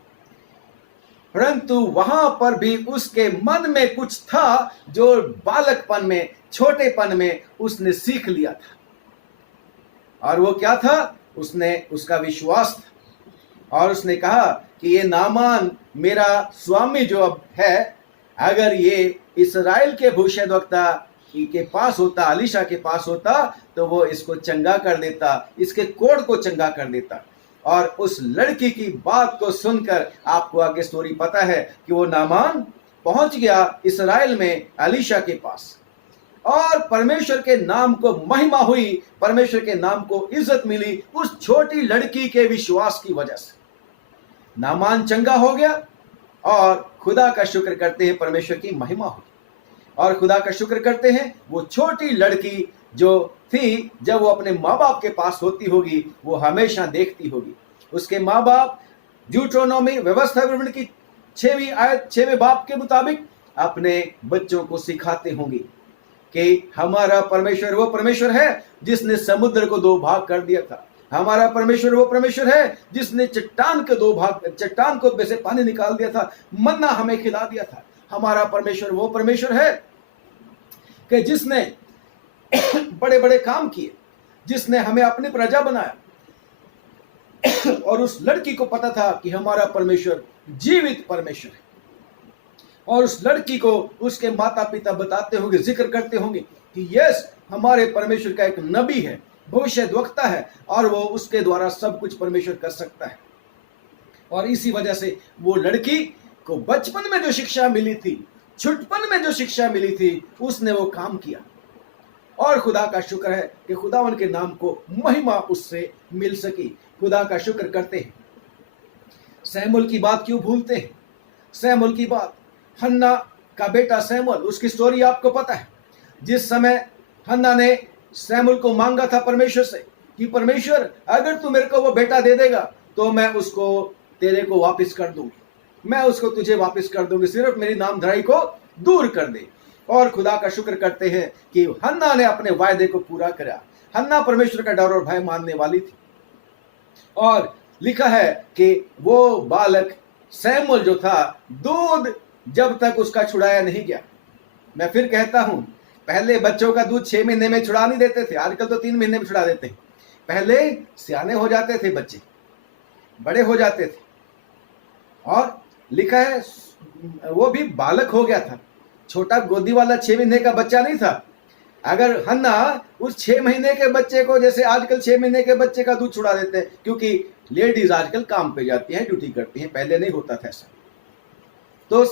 परंतु वहां पर भी उसके मन में कुछ था जो बालकपन में, छोटेपन में उसने सीख लिया था। और वो क्या था? उसका विश्वास था। और उसने कहा कि ये नामान मेरा स्वामी जो अब है, अगर ये इस्राएल के भविष्यद्वक्ता के पास होता, अलीशा के पास होता, तो वो इसको चंगा कर देता, इसके कोढ़ को चंगा कर देता। और उस लड़की की बात को सुनकर, आपको आगे स्टोरी पता है कि वो नामान पहुंच गया इस्राएल में अलीशा के पास, और परमेश्वर के नाम को महिमा हुई, परमेश्वर के नाम को इज्जत मिली उस छोटी लड़की के विश्वास की वजह से। नामान चंगा हो गया और खुदा का शुक्र करते हैं, परमेश्वर की महिमा हुई। और खुदा का शुक्र करते हैं, वो छोटी लड़की जो थी, जब वो अपने माँ बाप के पास होती होगी, वो हमेशा देखती होगी उसके माँ बाप ड्यूट्रोनोमी, व्यवस्था विवरण की 6वीं आयत 6वें बाब के मुताबिक अपने बच्चों को सिखाते होंगे कि हमारा परमेश्वर वो परमेश्वर है जिसने समुद्र को 2 भाग कर दिया था। हमारा परमेश्वर वो परमेश्वर है जिसने चट्टान को में से पानी निकाल दिया था, मन्ना हमें खिला दिया था। हमारा परमेश्वर वो परमेश्वर है कि जिसने बड़े बड़े काम किए, जिसने हमें अपनी प्रजा बनाया, और उस लड़की को पता था कि हमारा परमेश्वर जीवित परमेश्वर है। और उस लड़की को उसके माता पिता बताते होंगे, जिक्र करते होंगे कि यस, हमारे परमेश्वर का एक नबी है, भविष्यद्वक्ता है, और वो उसके द्वारा सब कुछ परमेश्वर कर सकता है। और इसी वजह से वो लड़की को बचपन में जो शिक्षा मिली थी, छुटपन में जो शिक्षा मिली थी, उसने वो काम किया। और खुदा का शुक्र है कि खुदा उनके नाम को महिमा उससे मिल सकी। खुदा का शुक्र करते हैं। सैमुअल की बात क्यों भूलते हैं? सैमुअल की बात, हन्ना का बेटा सैमुअल, उसकी स्टोरी आपको पता है। जिस समय हन्ना ने सैमुअल को मांगा था परमेश्वर से कि परमेश्वर, अगर तू मेरे को वो बेटा दे देगा तो मैं उसको तेरे को वापस कर दूंगी, मैं उसको तुझे वापस कर दूंगी, सिर्फ मेरी नामधराई को दूर कर दे। और खुदा का शुक्र करते हैं कि हन्ना ने अपने वायदे को पूरा करा। हन्ना परमेश्वर का डर और भय मानने वाली थी। और लिखा है कि वो बालक सैमुअल जो था, दूध जब तक उसका छुड़ाया नहीं गया। मैं फिर कहता हूं, पहले बच्चों का दूध 6 महीने में छुड़ा नहीं देते थे, आजकल तो 3 महीने में छुड़ा देते हैं। पहले सियाने हो जाते थे, बच्चे बड़े हो जाते थे। और लिखा है वो भी बालक हो गया था, छोटा गोदी वाला 6 महीने का बच्चा नहीं था। अगर हन्ना उस 6 महीने के बच्चे को, जैसे आजकल 6 महीने के बच्चे का दूध छुड़ा देते हैं, क्योंकि लेडीज आजकल काम पे जाती हैं, ड्यूटी करती हैं, पहले नहीं होता था ऐसा। तो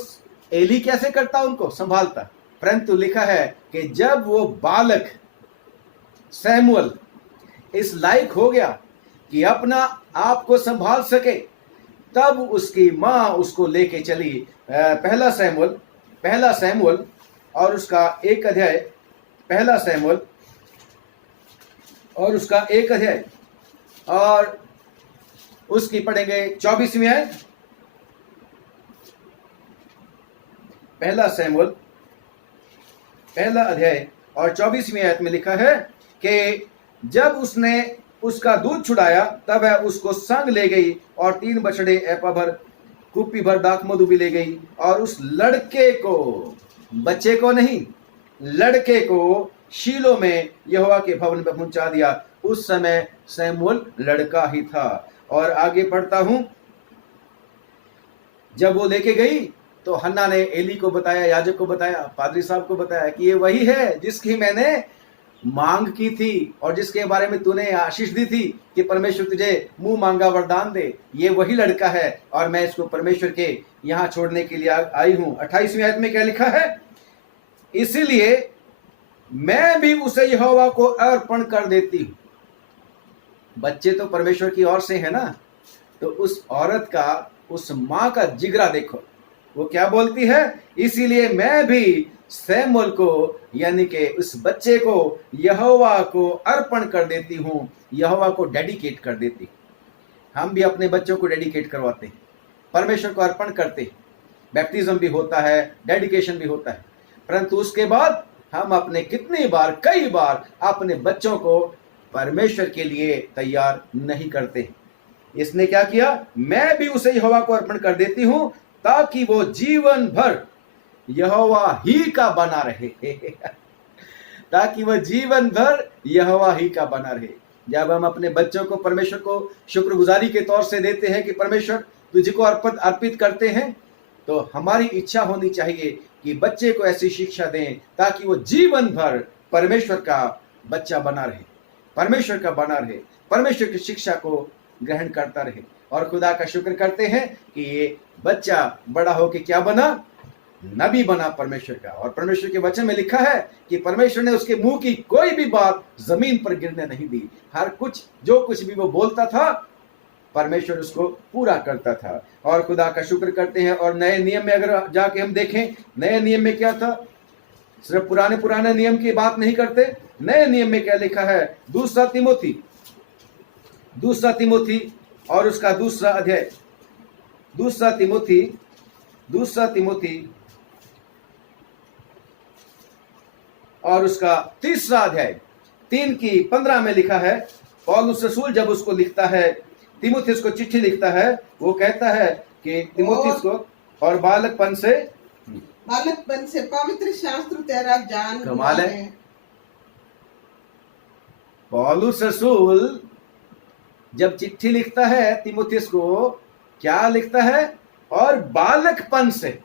एली कैसे करता, उनको संभालता। परंतु लिखा है कि जब वो बालक सैमुअल इस लायक हो गया कि अपना आप को संभाल सके, तब उसकी मां उसको लेके चली। पहला सैमुअल और उसका 1 अध्याय, पहला सैमुअल और उसका 1 अध्याय, और उसकी पढ़ेंगे 24वीं आयत। पहला सैमुअल पहला अध्याय और 24वीं आयत में लिखा है कि जब उसने उसका दूध छुड़ाया, तब वह उसको संग ले गई और 3 बछड़े, एपा भर, कुप्पी भर दाख मधु भी ले गई, और उस लड़के को, बच्चे को नहीं, लड़के को शीलो में यहोवा के भवन में पहुंचा दिया। उस समय सैमुअल लड़का ही था। और आगे पढ़ता हूं, जब वो लेके गई तो हन्ना ने एली को बताया, याजक को बताया, पादरी साहब को बताया कि ये वही है जिसकी मैंने मांग की थी और जिसके बारे में तूने आशीष दी थी कि परमेश्वर तुझे मुंह मांगा वरदान दे। ये वही लड़का है और मैं इसको परमेश्वर के यहां छोड़ने के लिए आई हूं। 28वीं आयत में क्या लिखा है? इसीलिए मैं भी उसे यहोवा को अर्पण कर देती हूं। बच्चे तो परमेश्वर की ओर से है ना। तो उस औरत का, उस मां का जिगरा देखो, वो क्या बोलती है? इसीलिए मैं भी सैमुअल को, यानी कि उस बच्चे को यहोवा को अर्पण कर देती हूं, यहोवा को डेडिकेट कर देती। हम भी अपने बच्चों को डेडिकेट करवाते हैं, परमेश्वर को अर्पण करते हैं। बैप्टिज्म भी होता है, डेडिकेशन भी होता है, परंतु उसके बाद हम अपने कई बार अपने बच्चों को परमेश्वर के लिए तैयार नहीं करते। इसने क्या किया? मैं भी उसे यहोवा को अर्पण कर देती हूं ताकि वो जीवन भर यहोवा ही का बना रहे ताकि वह जीवन भर यहोवा ही का बना रहे। जब हम अपने बच्चों को परमेश्वर को शुक्रगुजारी के तौर से देते हैं कि परमेश्वर तुझको अर्पित करते हैं, तो हमारी इच्छा होनी चाहिए कि बच्चे को ऐसी शिक्षा दें ताकि वो जीवन भर परमेश्वर का बच्चा बना रहे, परमेश्वर का बना रहे, परमेश्वर की शिक्षा को ग्रहण करता रहे। और खुदा का शुक्र करते हैं कि ये बच्चा बड़ा होकर क्या बना? नबी बना परमेश्वर का। और परमेश्वर के वचन में लिखा है कि परमेश्वर ने उसके मुंह की कोई भी बात जमीन पर गिरने नहीं दी। हर कुछ, जो कुछ भी वो बोलता था, परमेश्वर उसको पूरा करता था। और खुदा का शुक्र करते हैं। और नए नियम में अगर जाके हम देखें, नए नियम में क्या था? सिर्फ पुराने नियम की बात नहीं करते। नए नियम में क्या लिखा है? दूसरा तिमोथी और उसका 2 अध्याय, दूसरा तिमोथी और उसका 3 अध्याय 3:15 में लिखा है। पौलुस रसूल जब उसको लिखता है, तिमुथियुस को चिट्ठी लिखता है, वो कहता है कि तिमुथियुस को, और बालकपन से पवित्र शास्त्र तेरा ज्ञान। कमाल है। पौलुस रसूल जब चिट्ठी लिखता है तीमुथियुस को, क्या लिखता है? और बालकपन से,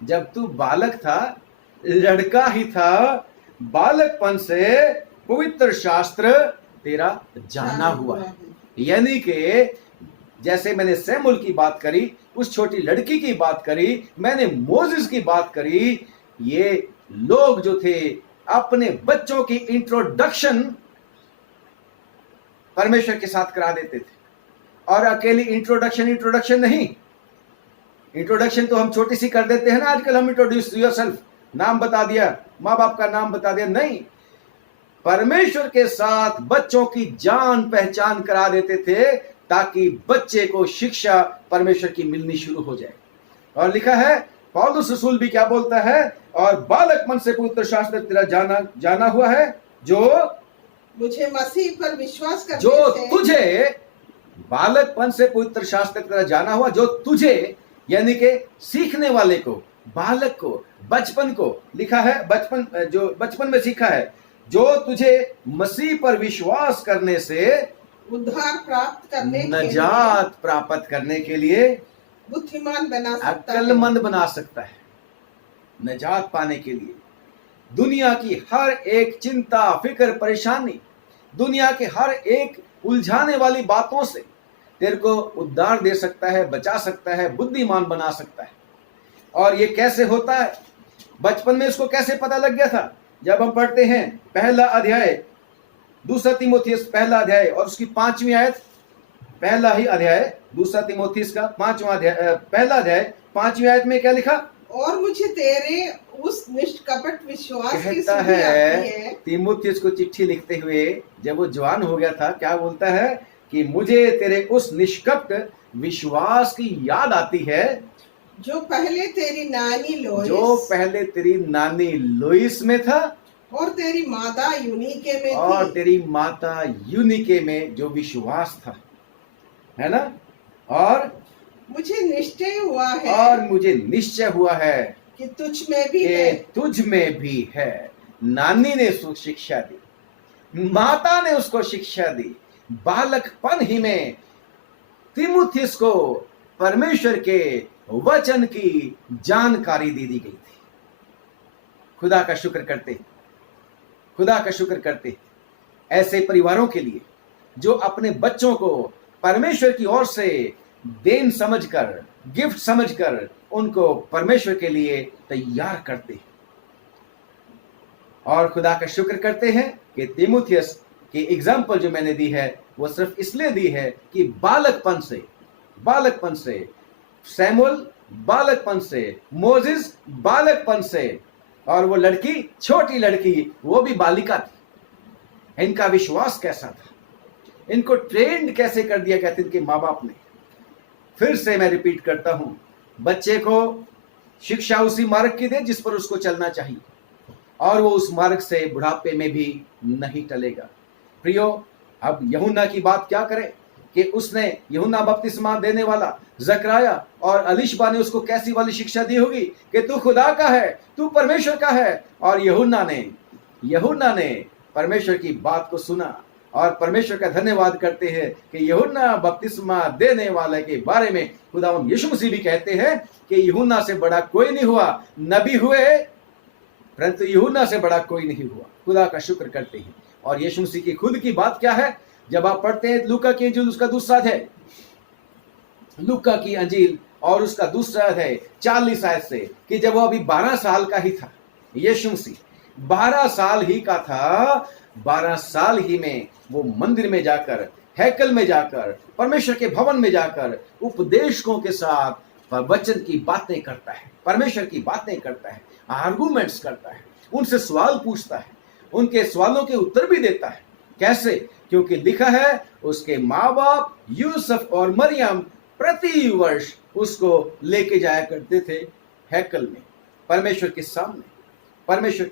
जब तू बालक था, लड़का ही था, बालकपन से पवित्र शास्त्र तेरा जाना हुआ है। यानी कि जैसे मैंने सैमुअल की बात करी, उस छोटी लड़की की बात करी, मैंने मोसेस की बात करी, ये लोग जो थे अपने बच्चों की इंट्रोडक्शन परमेश्वर के साथ करा देते थे। और अकेली इंट्रोडक्शन नहीं, इंट्रोडक्शन तो हम छोटी सी कर देते हैं ना आजकल, हम इंट्रोड्यूस योरसेल्फ, नाम बता दिया, माँ बाप का नाम बता दिया, नहीं, परमेश्वर के साथ बच्चों की जान पहचान करा देते थे ताकि बच्चे को शिक्षा परमेश्वर की मिलनी शुरू हो जाए। और लिखा है, पौलुस रसूल भी क्या बोलता है? और बालकपन से पवित्र शास्त्र तेरा जाना हुआ है, जो मुझे मसीह पर विश्वास करने जो से तुझे, बालकपन से पवित्र शास्त्र तेरा जाना हुआ, जो तुझे, यानी कि सीखने वाले को, बालक को, बचपन को, लिखा है बचपन, जो बचपन में सीखा है, जो तुझे मसीह पर विश्वास करने से उद्धार प्राप्त करने के लिए, नजात प्राप्त करने के लिए बुद्धिमान बना सकता है, अक्लमंद बना सकता है। नजात पाने के लिए दुनिया की हर एक चिंता, फिक्र, परेशानी, दुनिया के हर एक उलझाने वाली बातों से तेरे को उद्धार दे सकता है, बचा सकता है, बुद्धिमान बना सकता है। और ये कैसे होता है? बचपन में इसको कैसे पता लग गया था? जब हम पढ़ते हैं पहला अध्याय, दूसरा तीमुथियुस पहला अध्याय और उसकी 5वीं आयत, पहला ही अध्याय दूसरा तीमुथियुस का 5वां अध्याय, पहला अध्याय 5वीं आयत में क्या लिखा? और मुझे तेरे उस निष्कपट विश्वास की कहता सुधि आती है है। तीमुथियुस को चिट्ठी लिखते हुए, जब वो जवान हो गया था, क्या बोलता है कि मुझे तेरे उस निष्कपट विश्वास की याद आती है, जो पहले तेरी नानी लोइस, जो पहले तेरी नानी लोइस में था और तेरी माता यूनिके में और थी। तेरी माता यूनिके में जो विश्वास था, है ना? और मुझे निश्चय हुआ है, और मुझे निश्चय हुआ है कि तुझ में भी कि है। तुझ में भी है। नानी ने उसको शिक्षा दी, माता ने उसको शिक्षा दी, बालकपन ही में तीमुथियुस को परमेश्वर के वचन की जानकारी दे दी गई थी। खुदा का शुक्र करते, खुदा का शुक्र करते ऐसे परिवारों के लिए जो अपने बच्चों को परमेश्वर की ओर से देन समझकर, गिफ्ट समझकर उनको परमेश्वर के लिए तैयार करते हैं। और खुदा का शुक्र करते हैं कि तीमुथियुस की एग्जाम्पल जो मैंने दी है वो सिर्फ इसलिए दी है कि बालकपन से सैमुअल, बालकपन से मोसेस, बालकपन से, और वो लड़की, छोटी लड़की, वो भी बालिका थी। इनका विश्वास कैसा था, इनको ट्रेंड कैसे कर दिया गया था इनके माँ बाप ने। फिर से मैं रिपीट करता हूं, बच्चे को शिक्षा उसी मार्ग की दे जिस पर उसको चलना चाहिए, और वो उस मार्ग से बुढ़ापे में भी नहीं टलेगा। प्रियो, अब यूहन्ना की बात क्या करें कि उसने, यूहन्ना बपतिस्मा देने वाला जकराया और अलीशबा ने उसको कैसी वाली शिक्षा दी होगी कि तू खुदा का है, तू परमेश्वर का है। और यूहन्ना ने परमेश्वर की बात को सुना, और परमेश्वर का धन्यवाद करते हैं कि यूहन्ना बपतिस्मा देने वाले के बारे में खुदावंद यीशु मसीह भी कहते हैं कि यूहन्ना से बड़ा कोई नहीं हुआ। नबी हुए परंतु यूहन्ना से बड़ा कोई नहीं हुआ। खुदा का शुक्र करते हैं। और यीशु मसीह की खुद की बात क्या है? जब आप पढ़ते हैं लूका की अंजील उसका दूसरा अध्याय, लूका की अंजील और उसका दूसरा अध्याय 40 आयत से, कि जब वो अभी 12 साल का ही था, यीशु मसीह 12 साल ही का था, 12 साल ही में वो मंदिर में जाकर, हैकल में जाकर, परमेश्वर के भवन में जाकर उपदेशकों के साथ वचन की बातें करता है, परमेश्वर की बातें करता है, आर्गुमेंट्स करता है, उनसे सवाल पूछता है, उनके सवालों के उत्तर भी देता है। कैसे? क्योंकि लिखा है उसके माँ बाप यूसुफ और मरियम प्रति वर्ष उसको लेके जाया करते थे हैकल में, परमेश्वर के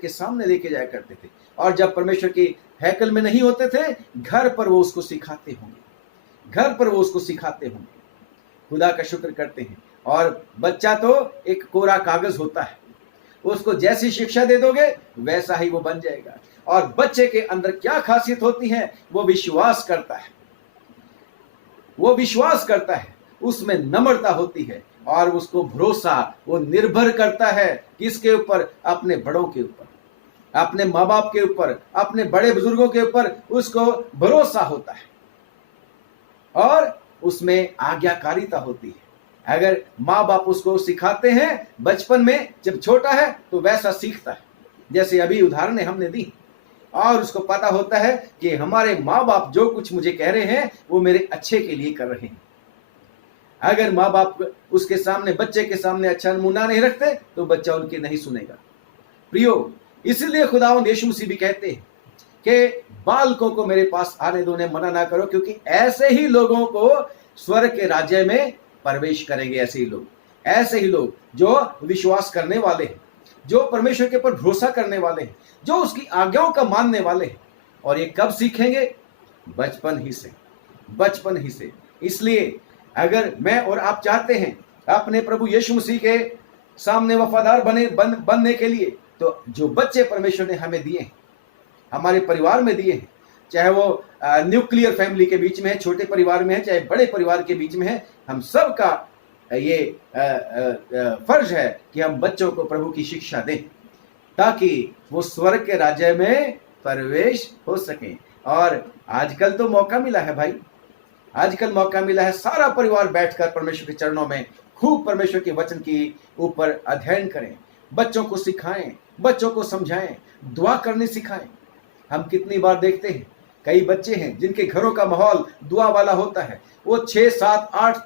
सामने लेके जाया करते थे। और जब परमेश्वर की हैकल में नहीं होते थे, घर पर वो उसको सिखाते होंगे, खुदा का शुक्र करते हैं। और बच्चा तो एक कोरा कागज होता है, उसको जैसी शिक्षा दे दोगे वैसा ही वो बन जाएगा। और बच्चे के अंदर क्या खासियत होती है? वो विश्वास करता है। वो विश्वास करता है, उसमें नम्रता होती है और उसको भरोसा, वो निर्भर करता है किसके ऊपर? अपने बड़ों के ऊपर, अपने माँ बाप के ऊपर, अपने बड़े बुजुर्गों के ऊपर उसको भरोसा होता है और उसमें आज्ञाकारिता होती है। अगर माँ बाप उसको सिखाते हैं बचपन में, जब छोटा है तो वैसा सीखता है। जैसे अभी उदाहरण हमने दी, और उसको पता होता है कि हमारे माँ बाप जो कुछ मुझे कह रहे हैं वो मेरे अच्छे के लिए कर रहे हैं। अगर माँ बाप उसके सामने, बच्चे के सामने अच्छा नमूना नहीं रखते तो बच्चा उनके नहीं सुनेगा। प्रियो, इसलिए खुदावंद यीशु मसीह भी कहते हैं कि बालकों को मेरे पास आने दो, उन्हें मना ना करो, क्योंकि ऐसे ही लोगों को स्वर्ग के राज्य में प्रवेश करेंगे। ऐसे ही लोग जो विश्वास करने वाले हैं, जो परमेश्वर के ऊपर भरोसा करने वाले हैं, जो उसकी आज्ञाओं का मानने वाले हैं। और ये कब सीखेंगे? बचपन ही से। इसलिए अगर मैं और आप चाहते हैं अपने प्रभु यीशु मसीह के सामने वफादार बनने के लिए, तो जो बच्चे परमेश्वर ने हमें दिए हैं, हमारे परिवार में दिए हैं, चाहे वो न्यूक्लियर फैमिली के बीच में है, छोटे परिवार में है, चाहे बड़े परिवार के बीच में है, हम सब का ये फर्ज है कि हम बच्चों को प्रभु की शिक्षा दें, ताकि वो स्वर्ग के राज्य में प्रवेश हो सके। और आजकल तो मौका मिला है भाई, आजकल मौका मिला है, सारा परिवार बैठकर परमेश्वर के चरणों में खूब परमेश्वर के वचन की ऊपर अध्ययन करें, बच्चों को सिखाएं, बच्चों को समझाएं, दुआ करने सिखाएं। हम कितनी बार देखते हैं कई बच्चे हैं जिनके घरों का माहौल दुआ वाला होता है, वो 6, 7, 8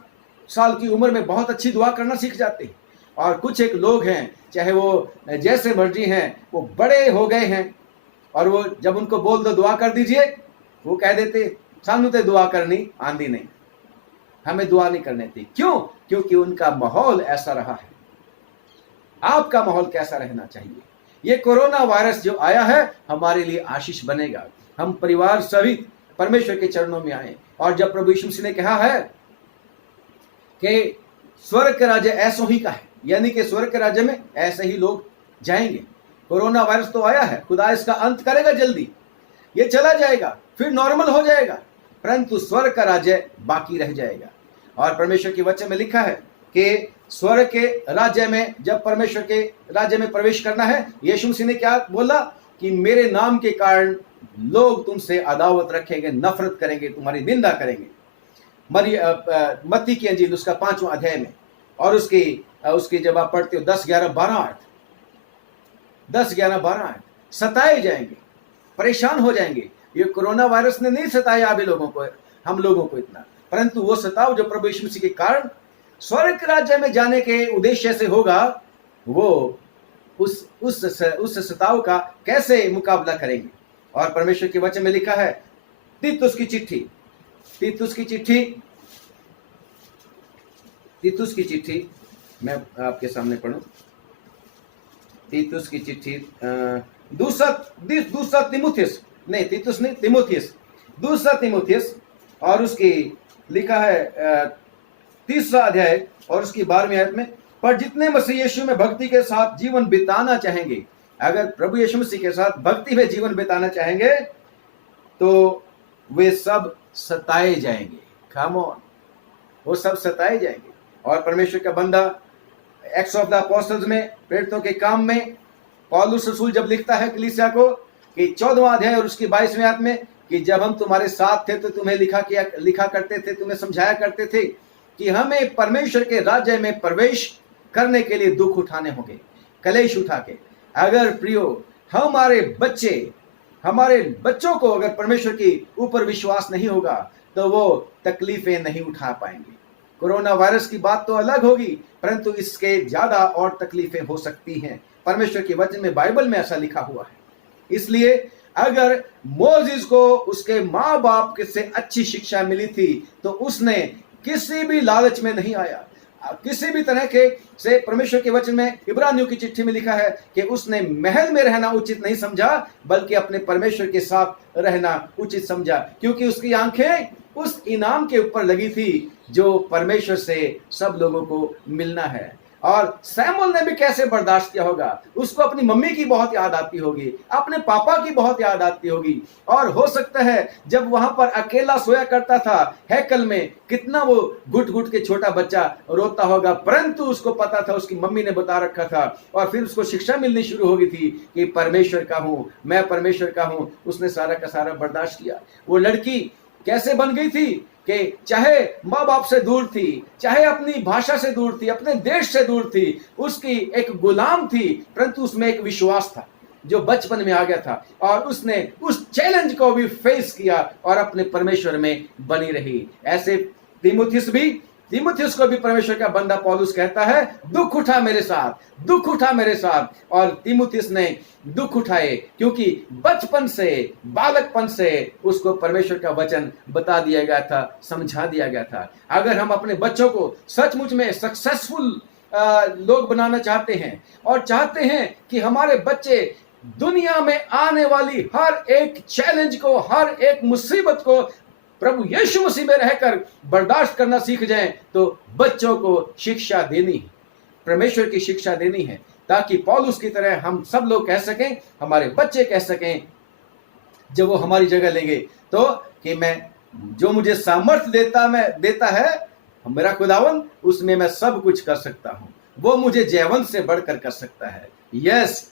साल की उम्र में बहुत अच्छी दुआ करना सीख जाते हैं। और कुछ एक लोग हैं, चाहे वो जैसे मर्जी हैं, वो बड़े हो गए हैं और वो जब उनको बोल दो दुआ कर दीजिए, वो कह देते सानू ते दुआ करनी आंदी नहीं, हमें दुआ नहीं करने दी। क्यों? क्योंकि उनका माहौल ऐसा रहा है। आपका माहौल कैसा रहना चाहिए? ये कोरोना वायरस जो आया है हमारे लिए आशीष बनेगा। हम परिवार सहित परमेश्वर के चरणों में आए, और जब प्रभु यीशु मसीह ने कहा है कि स्वर्ग का राज्य ऐसो ही का है, यानी कि स्वर्ग के राज्य में ऐसे ही लोग जाएंगे। कोरोना वायरस तो आया है, खुदा इसका अंत करेगा जल्दी, ये चला जाएगा, फिर नॉर्मल हो जाएगा, परंतु स्वर्ग का राज्य बाकी रह जाएगा। और परमेश्वर के वचन में लिखा है कि स्वर्ग के राज्य में, जब परमेश्वर के राज्य में प्रवेश करना है, यीशु मसीह ने क्या बोला कि मेरे नाम के कारण लोग तुमसे अदावत रखेंगे, नफरत करेंगे, तुम्हारी निंदा करेंगे। मत्ती की अंजील उसका 5वां अध्याय में, और उसकी जब आप पढ़ते हो 10, 11, 12 8, सताए जाएंगे, परेशान हो जाएंगे। ये कोरोना वायरस ने नहीं सताया अभी लोगों को, हम लोगों को इतना, परंतु वो सताव जो प्रभु यीशु मसीह के कारण स्वर्ग राज्य में जाने के उद्देश्य से होगा, वो उस सताव का कैसे मुकाबला करेंगे। और परमेश्वर के वचन में लिखा है, तीतुस की चिट्ठी मैं आपके सामने पढ़ूं। तीतुस की चिट्ठी, दूसरा तीमुथियस, और उसकी लिखा है 3रा अध्याय और उसकी 12वीं आयत में, पर जितने मसीह यीशु में भक्ति के साथ जीवन बिताना चाहेंगे, अगर प्रभु यीशु मसीह के साथ भक्ति में जीवन बिताना चाहेंगे तो वे सब सताए जाएंगे। कम ऑन, वो सब सताए जाएंगे। और परमेश्वर का बंदा एक्ट्स ऑफ द अपोस्टल्स में, प्रेरितों के काम में, पौलुस रसूल जब लिखता है कलीसिया को कि 14वां अध्याय और उसकी 22वीं आयत में, कि जब हम तुम्हारे साथ थे तो तुम्हें लिखा करते थे, तुम्हें समझाया करते थे कि हमें परमेश्वर के राज्य में प्रवेश करने के लिए दुख उठाने होंगे, कलेश उठा के। अगर प्रियो हमारे बच्चों को अगर परमेश्वर के ऊपर विश्वास नहीं होगा तो वो तकलीफें नहीं उठा पाएंगे। कोरोना वायरस की बात तो अलग होगी, परंतु इसके ज्यादा और तकलीफें हो सकती हैं। परमेश्वर के वचन में, बाइबल में ऐसा लिखा हुआ है। इसलिए अगर मोसेस को उसके माँ बाप से अच्छी शिक्षा मिली थी तो उसने किसी भी लालच में नहीं आया, किसी भी तरह के से। परमेश्वर के वचन में इब्रानियों की चिट्ठी में लिखा है कि उसने महल में रहना उचित नहीं समझा, बल्कि अपने परमेश्वर के साथ रहना उचित समझा, क्योंकि उसकी आंखें उस इनाम के ऊपर लगी थी जो परमेश्वर से सब लोगों को मिलना है। और सैमुअल ने भी कैसे बर्दाश्त किया होगा। उसको अपनी मम्मी की बहुत याद आती होगी, अपने पापा की बहुत याद आती होगी। और हो सकता है जब वहां पर अकेला सोया करता था हैकल में, कितना वो घुट घुट के छोटा बच्चा रोता होगा, परंतु उसको पता था, उसकी मम्मी ने बता रखा था। और फिर उसको शिक्षा मिलनी शुरू हो गई थी कि परमेश्वर का हूं मैं, परमेश्वर का हूं। उसने सारा का सारा बर्दाश्त किया। वो लड़की कैसे बन गई थी कि चाहे माँ बाप से दूर थी, चाहे अपनी भाषा से दूर थी, अपने देश से दूर थी, उसकी एक गुलाम थी, परंतु उसमें एक विश्वास था जो बचपन में आ गया था। और उसने उस चैलेंज को भी फेस किया और अपने परमेश्वर में बनी रही। ऐसे तीमुथियुस को भी परमेश्वर का बंदा पौलुस कहता है, दुख उठा मेरे साथ, दुख उठा मेरे साथ। और तीमुथियुस ने दुख उठाए क्योंकि बचपन से, बालकपन से उसको परमेश्वर का वचन बता दिया गया था, समझा दिया गया था। अगर हम अपने बच्चों को सचमुच में सक्सेसफुल लोग बनाना चाहते हैं और चाहते हैं कि हमारे बच्चे दुनिया में आने वाली हर एक चैलेंज को, हर एक मुसीबत को प्रभु यीशु मसीह में रहकर बर्दाश्त करना सीख जाएं, तो बच्चों को शिक्षा देनी है, परमेश्वर की शिक्षा देनी है, ताकि पौलुस की तरह हम सब लोग कह सकें, हमारे बच्चे कह सकें जब वो हमारी जगह लेंगे तो, कि मैं जो मुझे सामर्थ्य देता है मेरा खुदावन, उसमें मैं सब कुछ कर सकता हूं। वो मुझे जयवंत से बढ़कर कर सकता है। यस,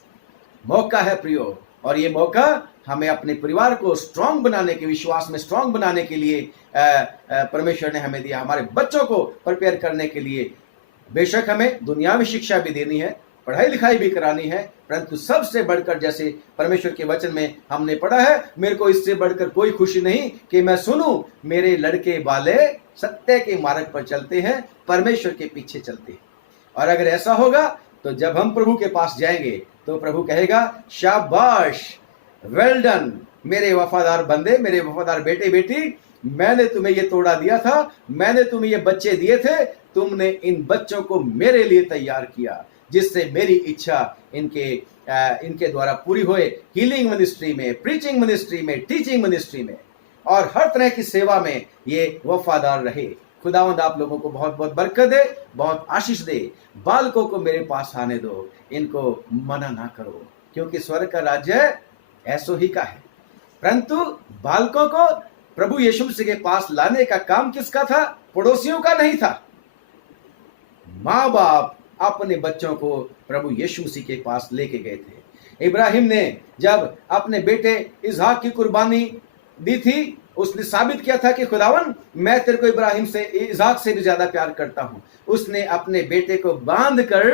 मौका है प्रियो, और ये मौका हमें अपने परिवार को स्ट्रांग बनाने के, विश्वास में स्ट्रांग बनाने के लिए परमेश्वर ने हमें दिया, हमारे बच्चों को प्रिपेयर करने के लिए। बेशक हमें दुनियावी शिक्षा भी देनी है, पढ़ाई लिखाई भी करानी है, परंतु सबसे बढ़कर, जैसे परमेश्वर के वचन में हमने पढ़ा है, मेरे को इससे बढ़कर कोई खुशी नहीं कि मैं सुनूं मेरे लड़के वाले सत्य के मार्ग पर चलते हैं, परमेश्वर के पीछे चलते हैं। और अगर ऐसा होगा तो जब हम प्रभु के पास जाएंगे तो प्रभु कहेगा, शाबाश, वेल डन मेरे वफादार बंदे, मेरे वफादार बेटे बेटी, मैंने तुम्हें ये तोड़ा दिया था, मैंने तुम्हें ये बच्चे दिए थे, तुमने इन बच्चों को मेरे लिए तैयार किया, जिससे मेरी इच्छा इनके द्वारा पूरी होए, हीलिंग मिनिस्ट्री में, प्रीचिंग मिनिस्ट्री में, टीचिंग मिनिस्ट्री में और हर तरह की सेवा में ये वफादार रहे। खुदावंद आप लोगों को बहुत बहुत बरकत दे, बहुत आशीष दे। बालकों को मेरे पास आने दो, इनको मना ना करो, क्योंकि स्वर्ग का राज्य ऐसो ही का है। परंतु बालकों को प्रभु यीशु मसीह के पास लाने का काम किसका था? पड़ोसियों का नहीं था। माँ बाप अपने बच्चों को प्रभु यीशु मसीह के पास लेके गए थे। इब्राहिम ने जब अपने बेटे इसहाक की कुर्बानी दी थी, उसने साबित किया था कि खुदावन मैं तेरे को इब्राहिम से, इसहाक से भी ज्यादा प्यार करता हूं। उसने अपने बेटे को बांध कर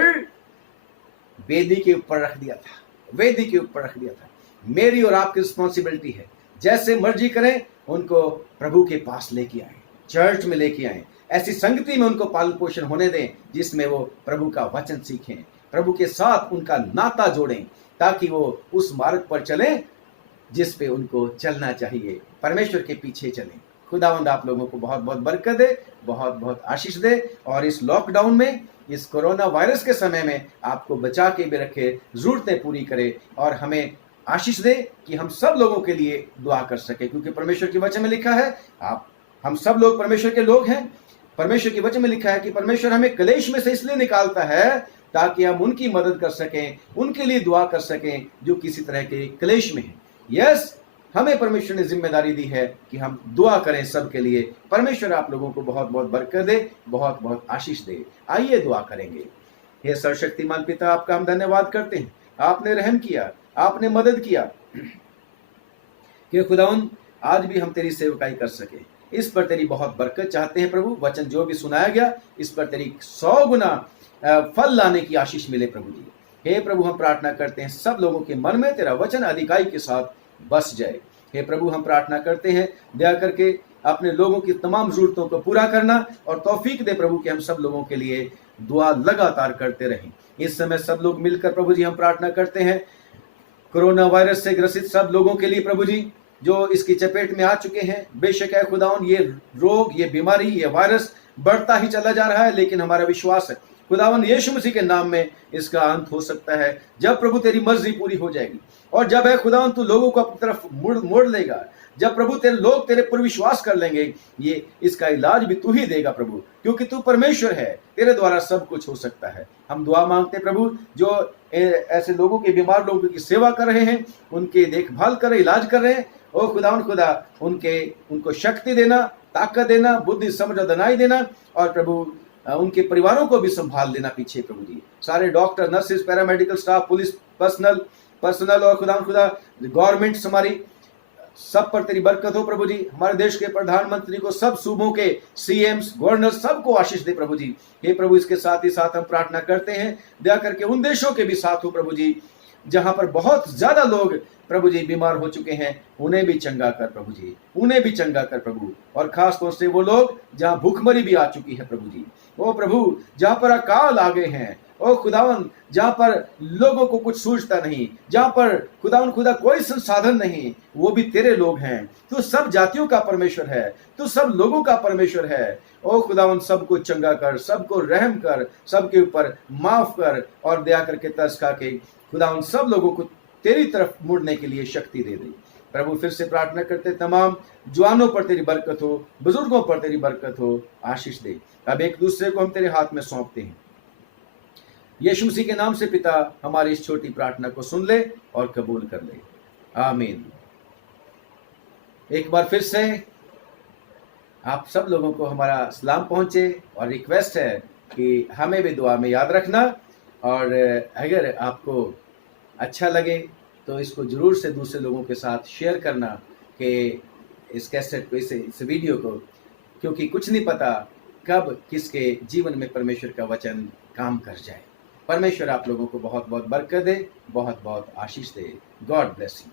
वेदी के ऊपर रख दिया था, वेदी के ऊपर रख दिया था। मेरी और आपकी रिस्पॉन्सिबिलिटी है, जैसे मर्जी करें उनको प्रभु के पास लेके आए, चर्च में लेके आए, ऐसी संगति में उनको पालन पोषण होने दें जिसमें वो प्रभु का वचन सीखें, प्रभु के साथ उनका नाता जोड़ें, ताकि वो उस मार्ग पर चलें जिस पे उनको चलना चाहिए, परमेश्वर के पीछे चलें। खुदावंद आप लोगों को बहुत बहुत बरकत दे, बहुत बहुत आशीष दे, और इस लॉकडाउन में, इस कोरोना वायरस के समय में आपको बचा के भी रखे, जरूरतें पूरी करे, और हमें आशीष दे कि हम सब लोगों के लिए दुआ कर सके, क्योंकि परमेश्वर के वचन में लिखा है, हम सब लोग परमेश्वर के लोग हैं। परमेश्वर के वचन में लिखा है कि परमेश्वर हमें क्लेश में से इसलिए निकालता है ताकि हम उनकी मदद कर सकें, उनके लिए दुआ कर सकें जो किसी तरह के क्लेश में हैं। यस, हमें परमेश्वर ने जिम्मेदारी दी है कि हम दुआ करें सबके लिए। परमेश्वर आप लोगों को बहुत बहुत बरकत दे, बहुत बहुत आशीष दे। आइए दुआ करेंगे। हे सर्वशक्तिमान पिता, आपका हम धन्यवाद करते हैं, आपने रहम किया, आपने मदद किया कि खुदावन आज भी हम तेरी सेवकाई कर सके। इस पर तेरी बहुत बरकत चाहते हैं प्रभु। वचन जो भी सुनाया गया, इस पर तेरी 100 गुना फल लाने की आशीष मिले प्रभु जी। हे प्रभु, हम प्रार्थना करते हैं सब लोगों के मन में तेरा वचन अधिकाई के साथ बस जाए। हे प्रभु, हम प्रार्थना करते हैं दया करके अपने लोगों की तमाम जरूरतों को पूरा करना, और तौफीक दे प्रभु कि हम सब लोगों के लिए दुआ लगातार करते रहें। इस समय सब लोग मिलकर प्रभु जी हम प्रार्थना करते हैं कोरोना वायरस से ग्रसित सब लोगों के लिए प्रभु जी, जो इसकी चपेट में आ चुके हैं। बेशक है खुदावन, ये रोग, ये बीमारी, ये वायरस बढ़ता ही चला जा रहा है, लेकिन हमारा विश्वास है खुदावन यीशु मसीह के नाम में इसका अंत हो सकता है, जब प्रभु तेरी मर्जी पूरी हो जाएगी। और जब है खुदावन तू लोगों को अपनी तरफ मोड़ लेगा, जब प्रभु तेरे लोग तेरे पर विश्वास कर लेंगे, ये इसका इलाज भी तू ही देगा प्रभु, क्योंकि तू परमेश्वर है, तेरे द्वारा सब कुछ हो सकता है। हम दुआ मांगते प्रभु, जो ऐसे लोगों के, बीमार लोगों की सेवा कर रहे हैं, उनकी देखभाल कर रहे, इलाज कर रहे हैं, ओ खुदावन खुदा उनको शक्ति देना, ताकत देना, बुद्धि समझ और दनाई देना, और प्रभु उनके परिवारों को भी संभाल लेना पीछे प्रभु जी। सारे doctor, nurses, paramedical staff, police personal और खुदा गवर्नमेंट्स हमारी सब पर तेरी बरकत हो प्रभु जी। हमारे देश के प्रधानमंत्री को, सब सूबों के सीएम्स, गवर्नर, सबको आशीष दे प्रभु जी। हे प्रभु, इसके साथ ही साथ हम प्रार्थना करते हैं, दया करके उन देशों के भी साथ हो प्रभु जी जहां पर बहुत ज्यादा लोग प्रभु जी बीमार हो चुके हैं, उन्हें भी चंगा कर प्रभु जी, उन्हें भी चंगा कर प्रभु। और खास तौर से वो लोग जहां भूखमरी भी आ चुकी है प्रभु जी, ओ प्रभु जहां पर अकाल आ गए हैं, ओ खुदावन जहां पर लोगों को कुछ सूझता नहीं, जहां पर खुदावन खुदा कोई संसाधन नहीं, वो भी तेरे लोग हैं। तू सब जातियों का परमेश्वर है, तू सब लोगों का परमेश्वर है। ओ खुदावन सबको चंगा कर, सबको रहम कर, सबके ऊपर माफ कर, और दया करके तरस खा के खुदावन सब लोगों को तेरी तरफ मुड़ने के लिए शक्ति दे दे प्रभु। फिर से प्रार्थना करते, तमाम जवानों पर तेरी बरकत हो, बुजुर्गों पर तेरी बरकत हो, आशीष दे। अब एक दूसरे को हम तेरे हाथ में सौंपते हैं। यीशु मसीह के नाम से पिता, हमारी इस छोटी प्रार्थना को सुन ले और कबूल कर ले, आमीन। एक बार फिर से आप सब लोगों को हमारा सलाम पहुंचे, और रिक्वेस्ट है कि हमें भी दुआ में याद रखना, और अगर आपको अच्छा लगे तो इसको जरूर से दूसरे लोगों के साथ शेयर करना, कि इस कैसेट को, इस वीडियो को, क्योंकि कुछ नहीं पता कब किसके जीवन में परमेश्वर का वचन काम कर जाए। परमेश्वर आप लोगों को बहुत बहुत बरकत दे, बहुत बहुत आशीष दे। God bless you.